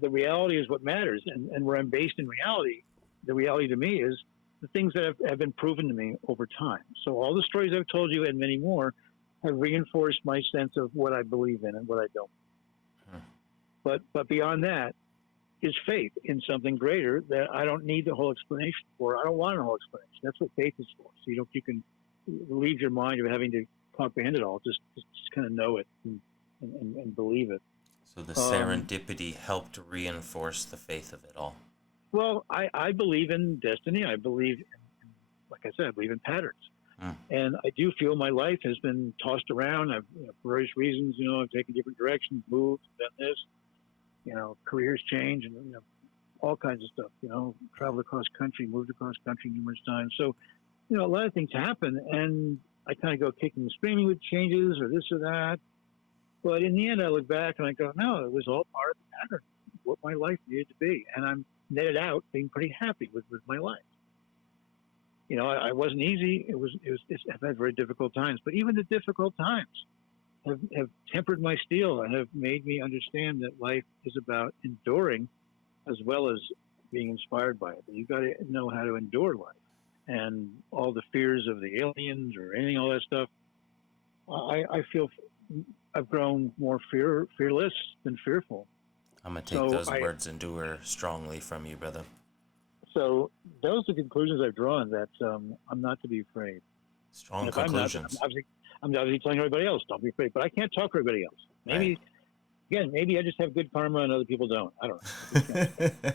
the reality is what matters. And where I'm based in reality, the reality to me is the things that have been proven to me over time. So all the stories I've told you and many more have reinforced my sense of what I believe in and what I don't. But beyond that is faith in something greater that I don't need the whole explanation for. I don't want a whole explanation. That's what faith is for. So you can relieve your mind of having to comprehend it all. Just kind of know it and believe it. So the serendipity helped reinforce the faith of it all. Well, I believe in destiny. I believe, like I said, I believe in patterns. And I do feel my life has been tossed around. I've, for various reasons, I've taken different directions, moved, done this, careers change and, all kinds of stuff, traveled across country, moved across country numerous times. So, a lot of things happen and I kind of go kicking and screaming with changes or this or that. But in the end, I look back and I go, no, it was all part of the pattern, what my life needed to be. And I'm netted out being pretty happy with my life. I wasn't easy. I've had very difficult times, but even the difficult times have tempered my steel and have made me understand that life is about enduring as well as being inspired by it. But you got to know how to endure life, and all the fears of the aliens or anything, all that stuff. I feel I've grown more fearless than fearful. I'm gonna take those words "endure" strongly from you, brother. So those are the conclusions I've drawn, that I'm not to be afraid. Strong conclusions. I'm obviously telling everybody else, don't be afraid. But I can't talk for everybody else. Maybe I just have good karma and other people don't. I don't know.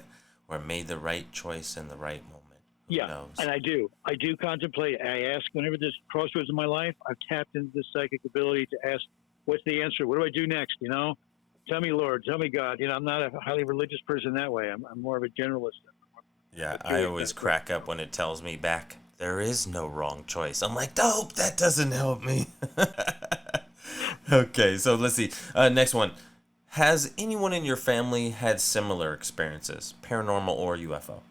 Or made the right choice in the right moment. Who knows? And I do. I do contemplate. I ask whenever there's crossroads in my life, I've tapped into this psychic ability to ask, what's the answer? What do I do next? Tell me, Lord. Tell me, God. I'm not a highly religious person that way. I'm more of a generalist. Yeah, I always crack up when it tells me back, there is no wrong choice. I'm like, nope, that doesn't help me. Okay, so let's see. Next one. Has anyone in your family had similar experiences, paranormal or UFO?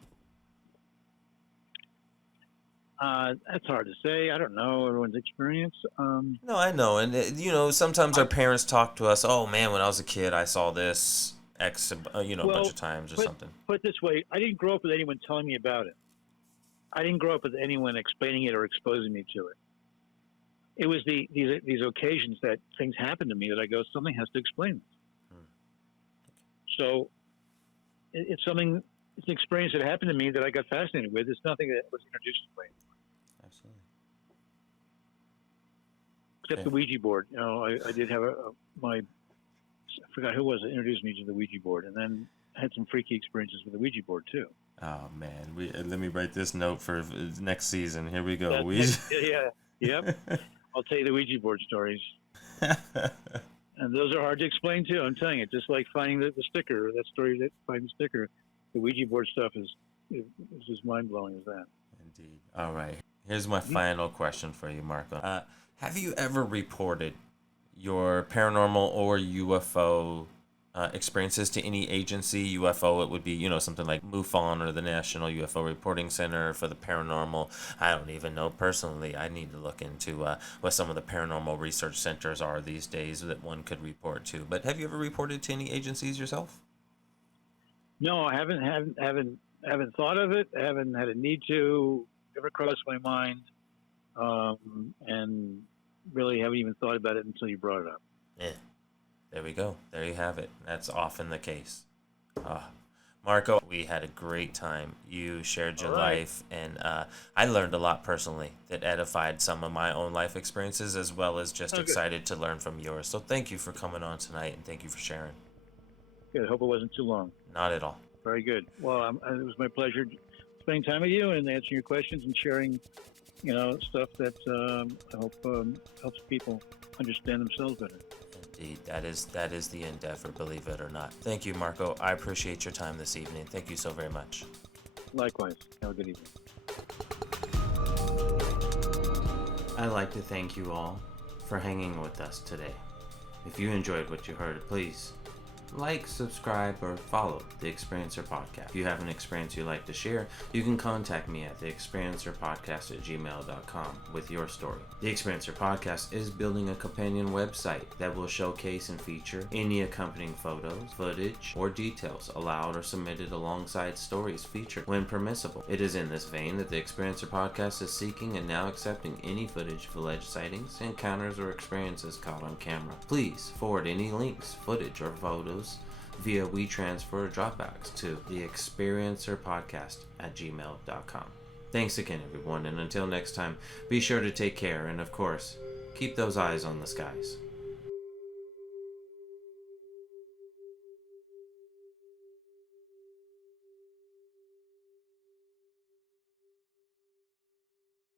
That's hard to say. I don't know everyone's experience. No, I know. And, sometimes our parents talk to us, oh, man, when I was a kid, I saw this a bunch of times or something. Put it this way, I didn't grow up with anyone telling me about it. I didn't grow up with anyone explaining it or exposing me to it. It was these occasions that things happened to me that I go, something has to explain this. So it's an experience that happened to me that I got fascinated with. It's nothing that was introduced to me. Absolutely. Except the Ouija board. I did have I forgot who was it introduced me to the Ouija board, and then I had some freaky experiences with the Ouija board too. Oh man, let me write this note for next season. Here we go. Yep. I'll tell you the Ouija board stories. And those are hard to explain too. I'm telling you, just like finding the sticker, that story that finding the sticker, the Ouija board stuff is as mind blowing as that. Indeed. All right. Here's my final question for you, Marko. Have you ever reported your paranormal or UFO experiences to any agency? UFO, it would be, something like MUFON or the National UFO Reporting Center for the paranormal. I don't even know personally. I need to look into what some of the paranormal research centers are these days that one could report to. But have you ever reported to any agencies yourself? No, I haven't thought of it. I haven't had a need to. Never crossed my mind, and really haven't even thought about it until you brought it up. Yeah. There we go. There you have it. That's often the case. Marko, we had a great time. You shared your life, and I learned a lot personally that edified some of my own life experiences, as well as just excited to learn from yours. So thank you for coming on tonight, and thank you for sharing. Good. I hope it wasn't too long. Not at all. Very good. Well, it was my pleasure spending time with you and answering your questions and sharing, stuff that I hope helps people understand themselves better. Indeed, that is the endeavor, believe it or not. Thank you, Marko. I appreciate your time this evening. Thank you so very much. Likewise. Have a good evening. I'd like to thank you all for hanging with us today. If you enjoyed what you heard, please like, subscribe, or follow the Experiencer Podcast. If you have an experience you'd like to share, you can contact me at theexperiencerpodcast@gmail.com with your story. The Experiencer Podcast is building a companion website that will showcase and feature any accompanying photos, footage, or details allowed or submitted alongside stories featured when permissible. It is in this vein that the Experiencer Podcast is seeking and now accepting any footage of alleged sightings, encounters, or experiences caught on camera. Please forward any links, footage, or photos via WeTransfer or Dropbox to theexperiencerpodcast@gmail.com. Thanks again, everyone, and until next time, be sure to take care and, of course, keep those eyes on the skies.